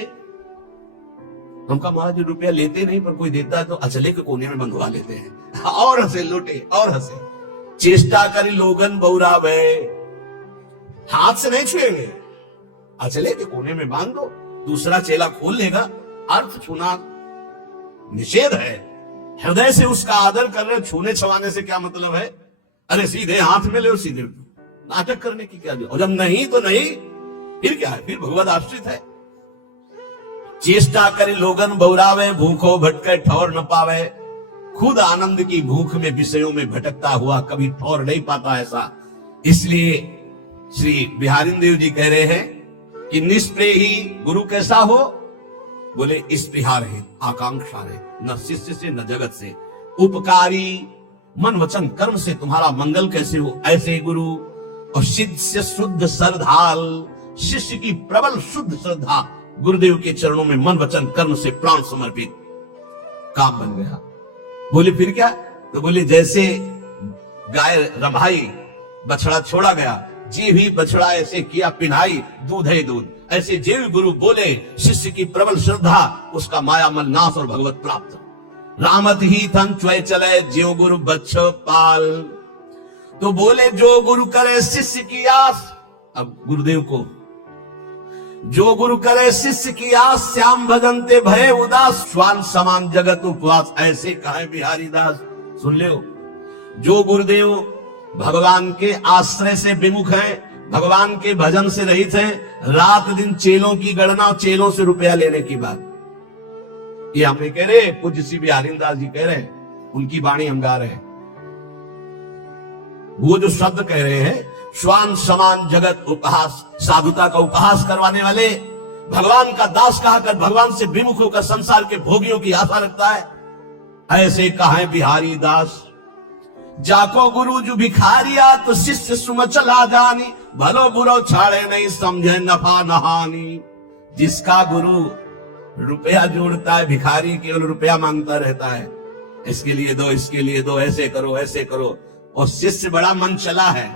हम कहा महाराज जी रुपया लेते नहीं, पर कोई देता है तो अचले के कोने में बंधवा लेते हैं। और हंसे, लौटे और हंसे। चेष्टा करी लोगन बौरावे, हाथ से नहीं छुएंगे, अचले के कोने में बांध दो, दूसरा चेला खोल लेगा। अर्थ छूना निषेध है, हृदय से उसका आदर कर रहे, छूने छवाने से क्या मतलब है? अरे सीधे हाथ में ले और सीधे, नाटक करने की क्या जरूरत? और जब नहीं तो नहीं, फिर क्या है? फिर भगवत आश्रित है। चेष्टा करे लोगन बौरावे, भूखो भटके ठौर न पावे। खुद आनंद की भूख में विषयों में भटकता हुआ कभी ठौर नहीं पाता ऐसा। इसलिए श्री बिहारी देव जी कह रहे हैं कि निष्प्रेही गुरु कैसा हो? बोले स्पृहा रहे, आकांक्षा रहे, न शिष्य से न जगत से। उपकारी मन वचन कर्म से तुम्हारा मंगल कैसे हो, ऐसे गुरु। और शिष्य शुद्ध श्रद्धाल, शिष्य की प्रबल शुद्ध श्रद्धा, गुरुदेव के चरणों में मन वचन कर्म से प्राण समर्पित, काम बन गया। बोले फिर क्या? तो बोले जैसे गाय रभाई, बछड़ा छोड़ा गया, जी भी बछड़ा ऐसे किया पिन्हाई, दूध है दूध। ऐसे जीव गुरु बोले, शिष्य की प्रबल श्रद्धा, उसका मायामल नाश और भगवत प्राप्त। रामत ही थन च्वय चले, ज्यो गुरु बच्छ पाल। तो बोले जो गुरु करे शिष्य की आस, अब गुरुदेव को, जो गुरु करे शिष्य की आस, श्याम भजनते भय उदास, स्वान समान जगत उपवास, ऐसे कहे बिहारी दास। सुन लो, जो गुरुदेव भगवान के आश्रय से विमुख है, भगवान के भजन से रहित है, रात दिन चेलों की गणना, चेलों से रुपया लेने की बात, ये हम नहीं कह रहे, पूज्य श्री बिहारी दास जी कह रहे हैं, उनकी वाणी हम गा रहे हैं। वो जो शब्द कह रहे हैं, स्वान समान जगत उपहास, साधुता का उपहास करवाने वाले, भगवान का दास कहकर भगवान से विमुख होकर संसार के भोगियों की आशा रखता है, ऐसे कहे बिहारी दास। जाको गुरु जो भिखारिया, तो शिष्य सुमचला जानी, भलो बुरो छाड़े नहीं समझे नफा नहानी। जिसका गुरु रुपया जोड़ता है, भिखारी केवल रुपया मांगता रहता है, इसके लिए दो, इसके लिए दो, ऐसे करो ऐसे करो, और शिष्य बड़ा मन चला है,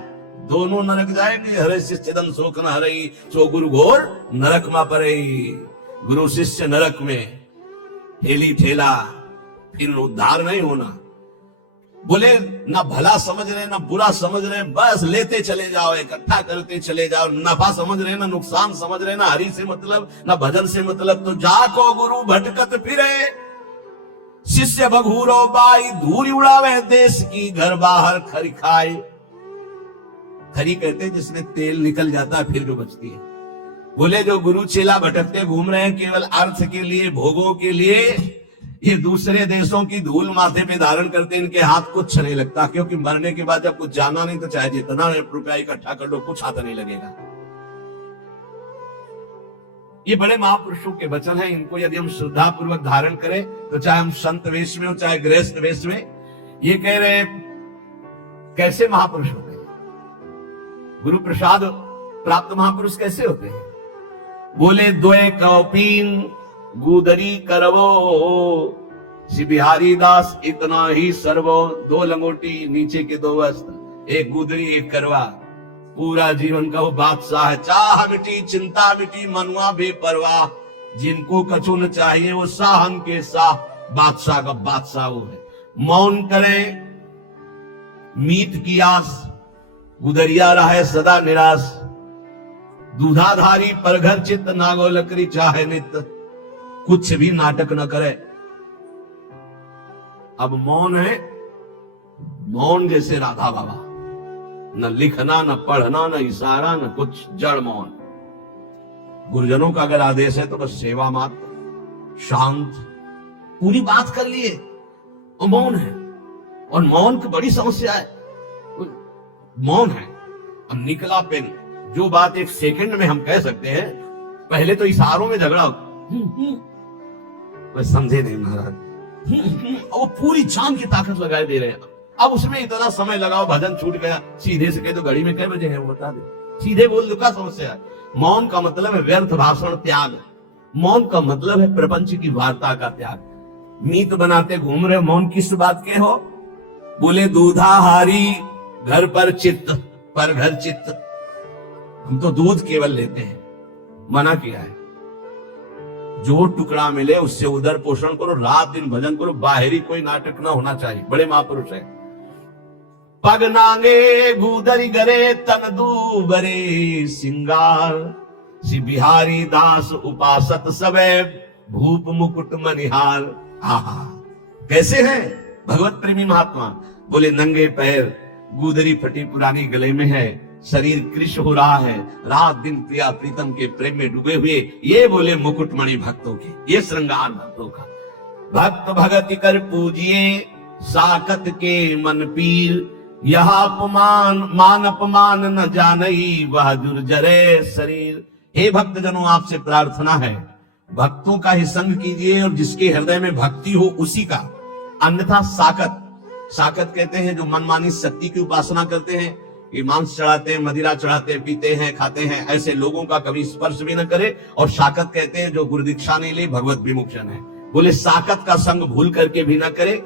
दोनों नरक जाएंगे। हरे शिष्य दन शोक न हरई, सो गुरु घोर नरक मा परई। गुरु शिष्य नरक में ठेली ठेला, फिर उद्धार नहीं होना। बोले ना भला समझ रहे ना बुरा समझ रहे, बस लेते चले जाओ, इकट्ठा करते चले जाओ, नफा समझ रहे ना नुकसान समझ रहे, ना हरि से मतलब ना भजन से मतलब। तो जाको गुरु भटकत फिरे, शिष्य बघूरो बाई, धूरी उड़ावे देश की, घर बाहर खरी खाए। खरी कहते हैं जिसमें तेल निकल जाता है फिर जो बचती है। बोले जो गुरु चेला भटकते घूम रहे हैं केवल अर्थ के लिए, भोगों के लिए, ये दूसरे देशों की धूल माथे पे धारण करते, इनके हाथ कुछ नहीं लगता, क्योंकि मरने के बाद जब कुछ जाना नहीं तो चाहे जितना रुपया इकट्ठा कर लो कुछ हाथ नहीं लगेगा। ये बड़े महापुरुषों के वचन हैं, इनको यदि हम श्रद्धा पूर्वक धारण करें तो चाहे हम संत वेश में हो चाहे गृहस्थ वेश में। ये कह रहे कैसे महापुरुष होते हैं, गुरु प्रसाद प्राप्त महापुरुष कैसे होते हैं। बोले दोए कौपीन गुदरी करवो, श्री बिहारी दास इतना ही सर्वो। दो लंगोटी नीचे के दो वस्त्र, एक गुदरी एक करवा, पूरा जीवन का वो बादशाह है। चाह मिटी चिंता मिटी मनुआ बेपरवाह, जिनको कछु न चाहिए वो साहन के साह, बादशाह का बादशाह वो है। मौन करे मीत की आस, गुदरिया रहे सदा निराश, दूधाधारी पर घर चित्त, नागो लकड़ी चाहे नित्य, कुछ भी नाटक न करे। अब मौन है, मौन जैसे राधा बाबा, न लिखना न पढ़ना न इशारा न कुछ, जड़ मौन। गुरुजनों का अगर आदेश है तो बस सेवा मात्र, शांत, पूरी बात कर लिए और मौन है। और मौन की बड़ी समस्या है, मौन है। अब निकला पेन, जो बात एक सेकंड में हम कह सकते हैं, पहले तो इशारों में झगड़ा वह समझे नहीं महाराज, वो पूरी जान की ताकत लगाए दे रहे हैं। अब उसमें इतना समय लगाओ, भजन छूट गया, सीधे से कह दो घड़ी में कितने बजे हैं वो बता दे, सीधे बोल दो, क्या समस्या है। मौन का मतलब है व्यर्थ भाषण त्याग, मौन का मतलब है प्रपंच की वार्ता का त्याग। मीत बनाते घूम रहे, मौन किस बात के हो। बोले दूधाहारी घर पर चित्त, पर घर चित्त, हम तो दूध केवल लेते हैं, मना किया है। जो टुकड़ा मिले उससे उदर पोषण करो, रात दिन भजन करो, बाहरी कोई नाटक ना होना चाहिए। बड़े महापुरुष है। पग नांगे गुदरी गरे तन दूबरे सिंगार, श्री बिहारी दास उपासत सबे भूप मुकुट मनिहार। आहा कैसे है भगवत प्रेमी महात्मा। बोले नंगे पैर, गुदरी फटी पुरानी गले में है, शरीर कृश हो रहा है, रात दिन प्रिया प्रीतम के प्रेम में डूबे हुए। ये बोले मुकुटमणि भक्तों के, ये श्रृंगार भक्तों का। भक्त भगति कर पूजिए साकत के मन पीर, यह अपमान मान अपमान न जानई वह दुर्जरे शरीर। हे भक्त जनों, आपसे प्रार्थना है भक्तों का ही संग कीजिए और जिसके हृदय में भक्ति हो उसी का। अन्यथा साकत, साकत कहते हैं जो मनमानी शक्ति की उपासना करते हैं, ये मांस चढ़ाते हैं, मदिरा चढ़ाते हैं, पीते हैं, खाते हैं, ऐसे लोगों का कभी स्पर्श भी न करे। और साकत कहते हैं जो गुरु दीक्षा नहीं ली, भगवत विमुक्षण है। बोले साकत का संग भूल करके भी न करे।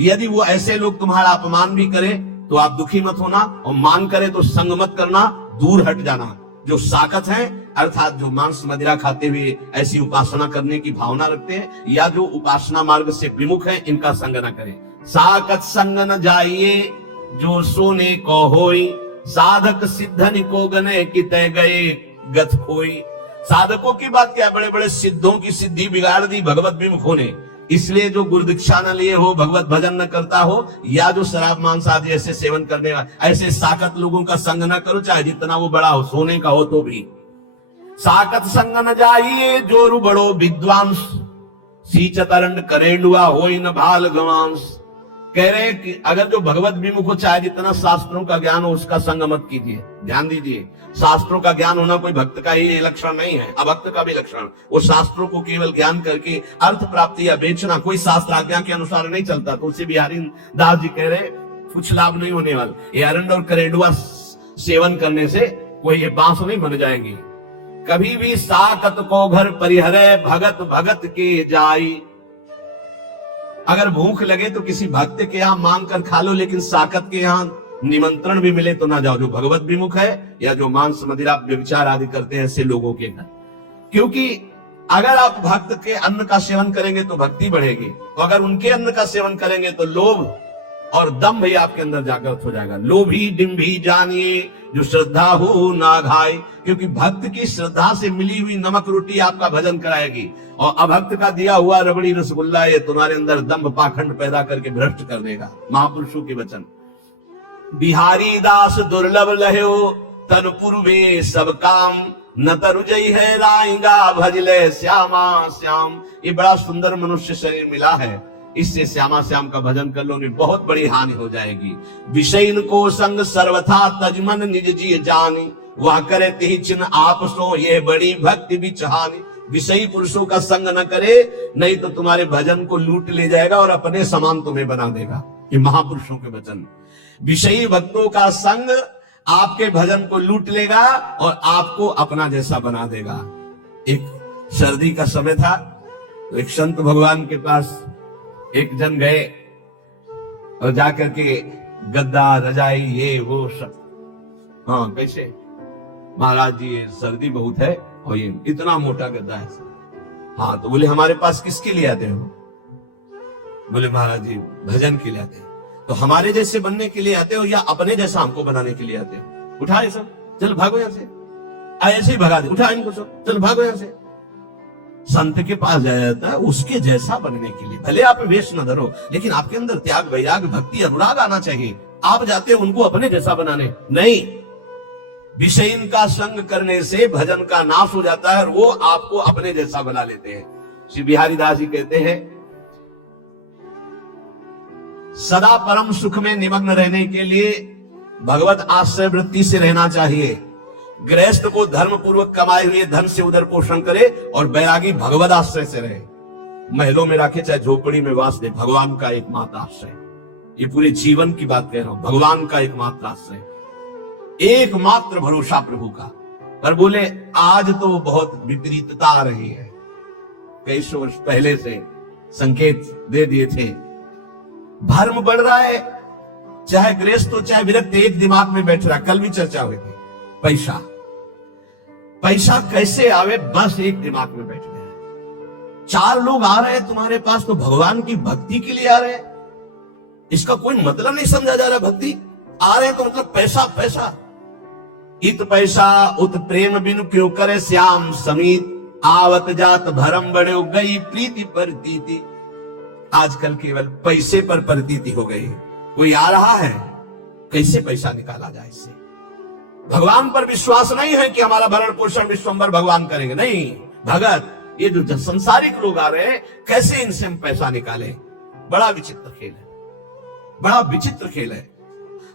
यदि वो ऐसे लोग तुम्हारा अपमान भी करे तो आप दुखी मत होना, और मान करे तो संग मत करना, दूर हट जाना। जो साकत है अर्थात जो मांस मदिरा खाते हुए ऐसी उपासना करने की भावना रखते हैं या जो उपासना मार्ग से विमुख है, इनका संग न करें। साकत संग न जाइए जो सोने को होई, साधक सिद्धन को गने किते गए गत खोई। साधकों की बात क्या, बड़े बड़े सिद्धों की सिद्धि बिगाड़ दी भगवत विमुख होने। इसलिए जो गुरु दीक्षा न लिए हो, भगवत भजन न करता हो, या जो शराब मांस आदि ऐसे सेवन करने वाले, ऐसे साकत लोगों का संग न करो, चाहे जितना वो बड़ा हो, सोने का हो तो भी। साकत संग न जाइए जोरु बड़ो विद्वांस, सीचतरंड करेंडुआ होई न भाल गवांस। कह रहे कि अगर जो भगवत विमुख हो, चाहे जितना शास्त्रों का ज्ञान हो, उसका संग मत कीजिए। ध्यान दीजिए, शास्त्रों का ज्ञान होना कोई भक्त का ही लक्षण नहीं है, अभक्त का भी लक्षण। वो शास्त्रों को केवल ज्ञान करके अर्थ प्राप्ति या बेचना, कोई शास्त्र आज्ञा के अनुसार नहीं चलता। तो उसी बिहारी दास जी कह रहे कुछ लाभ नहीं होने वाला। ये अरंड और करेंडुआ सेवन करने से कोई ये बांस नहीं बन जाएंगे। कभी भी साकत को घर परिहरे, भगत भगत के जाई। अगर भूख लगे तो किसी भक्त के यहाँ मांग कर खा लो, लेकिन साकत के यहाँ निमंत्रण भी मिले तो ना जाओ, जो भगवत विमुख है या जो मांस मदिरा व्यभिचार आदि करते हैं ऐसे लोगों के घर। क्योंकि अगर आप भक्त के अन्न का सेवन करेंगे तो भक्ति बढ़ेगी, तो अगर उनके अन्न का सेवन करेंगे तो लोभ और दम भी आपके अंदर जागृत हो जाएगा। लोभी डिम्भी जानिए जो श्रद्धा हो ना घाय, क्योंकि भक्त की श्रद्धा से मिली हुई नमक रोटी आपका भजन कराएगी, और अभक्त का दिया हुआ रबड़ी रसगुल्ला ये तुम्हारे अंदर दम्भ पाखंड पैदा करके भ्रष्ट कर देगा। महापुरुषों के वचन। बिहारी दास दुर्लभ लहो तन पूर्वे सब काम, न तरुजई है राइंगा भजले श्यामा श्याम। ये बड़ा सुंदर मनुष्य शरीर मिला है, इससे श्यामा श्याम का भजन कर लो, नहीं बहुत बड़ी हानि हो जाएगी। विषयन को संग सर्वथा तजमन निज जी जानी, वह करे तिहि चिन्ह आप सो ये बड़ी भक्ति बिचहानी। विषयी पुरुषों का संग न करे, नहीं तो तुम्हारे भजन को लूट ले जाएगा और अपने समान तुम्हें बना देगा। ये महापुरुषों के वचन। विषयी भक्तों का संग आपके भजन को लूट लेगा और आपको अपना जैसा बना देगा। एक सर्दी का समय था, तो एक संत भगवान के पास एक जन गए और जाकर के गद्दा रजाई ये वो सब, हाँ कैसे महाराज जी ये सर्दी बहुत है और ये इतना मोटा गद्दा है। हाँ तो बोले हमारे पास किसके लिए आते हो? बोले महाराज जी भजन के लिए आते हैं। तो हमारे जैसे बनने के लिए आते हो या अपने जैसा हमको बनाने के लिए आते हो? उठा सब, चल भागो यहां से। ऐसे ही भगा दे, उठा इनको सब, चल भागो यहां से। संत के पास जाया जाता है उसके जैसा बनने के लिए। भले आप वेश न धरो, लेकिन आपके अंदर त्याग वैराग भक्ति अनुराग आना चाहिए। आप जाते हो उनको अपने जैसा बनाने, नहीं। विषयन का संग करने से भजन का नाश हो जाता है और वो आपको अपने जैसा बना लेते हैं। श्री बिहारी दास जी कहते हैं, सदा परम सुख में निमग्न रहने के लिए भगवत आश्रय वृत्ति से रहना चाहिए। गृहस्थ को धर्म पूर्वक कमाए हुए धन से उदर पोषण करे और बैरागी भगवत आश्रय से रहे। महलों में रखे चाहे झोपड़ी में वास दे, भगवान का एकमात्र आश्रय। ये पूरे जीवन की बात कह रहा हूं, भगवान का एकमात्र आश्रय, एकमात्र भरोसा प्रभु का। पर बोले आज तो बहुत विपरीतता आ रही है। कई सौ वर्ष पहले से संकेत दे दिए थे। धर्म बढ़ रहा है, चाहे गृहस्थ हो चाहे विरक्त, एक दिमाग में बैठ रहा। कल भी चर्चा हुई थी, पैसा पैसा कैसे आवे, बस एक दिमाग में बैठ गए। चार लोग आ रहे हैं तुम्हारे पास तो भगवान की भक्ति के लिए आ रहे हैं, इसका कोई मतलब नहीं समझा जा रहा। भक्ति आ रहे हैं तो मतलब पैसा पैसा। इत पैसा उत प्रेम बिनु क्यों करे श्याम समीत, आवत जात भरम बड़े गई प्रीति प्रतीति। आजकल केवल पैसे पर प्रतीति हो गई। कोई आ रहा है, कैसे पैसा निकाला जाए इससे। भगवान पर विश्वास नहीं है कि हमारा भरण पोषण विश्वम्भर भगवान करेंगे, नहीं। भगत ये जो संसारिक लोग आ रहे हैं, कैसे इनसे हम पैसा निकाले। बड़ा विचित्र खेल है, बड़ा विचित्र खेल है।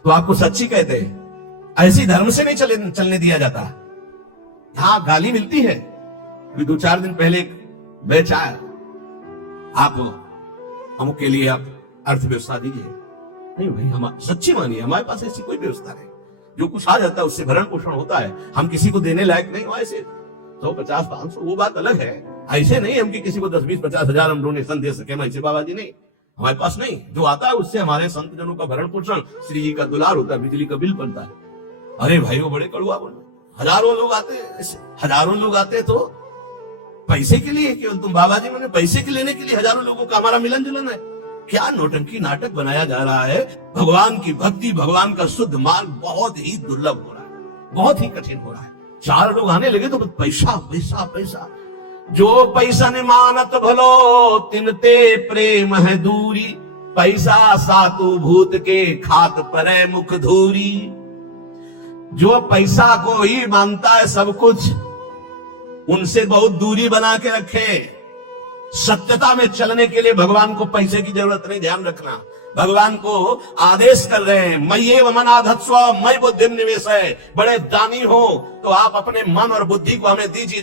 तो आपको सच्ची कहते हैं, ऐसी धर्म से नहीं चलने दिया जाता। हाँ गाली मिलती है। अभी 2-4 दिन पहले एक बैच आया, आप हम के लिए आप अर्थव्यवस्था दीजिए। नहीं भाई, हम सच्ची मानिए हमारे पास ऐसी कोई व्यवस्था नहीं। जो कुछ आ जाता है उससे भरण पोषण होता है। हम किसी को देने लायक नहीं हो ऐसे 100-50-500, वो बात अलग है। ऐसे नहीं हम कि किसी को 10-20-50 हजार हम डोनेशन दे सके, ऐसे बाबा जी नहीं, हमारे पास नहीं। जो आता है उससे हमारे संत जनों का भरण पोषण, श्री जी का दुलार होता है, बिजली का बिल बनता है। अरे भाई वो बड़े कड़वा बोल, हजारों लोग आते हैं, हजारों लोग आते तो पैसे के लिए केवल। तुम बाबा जी मैंने पैसे के लेने के लिए हजारों लोगों का हमारा मिलन जुलन है। क्या नौटंकी नाटक बनाया जा रहा है। भगवान की भक्ति, भगवान का शुद्ध मार्ग बहुत ही दुर्लभ हो रहा है, बहुत ही कठिन हो रहा है। 4 लोग आने लगे तो पैसा पैसा पैसा। जो पैसा ने मानत भलो तिनते प्रेम है दूरी, पैसा सातु भूत के खात परे मुख धूरी। जो पैसा को ही मानता है सब कुछ, उनसे बहुत दूरी बना के रखे। सत्यता में चलने के लिए भगवान को पैसे की जरूरत नहीं, ध्यान रखना। भगवान को आदेश कर रहे हैं, मय्येव मनाधत्स्व मयि बुद्धिम निवेशय। बड़े दानी हो तो आप अपने मन और बुद्धि को हमें दीजिए।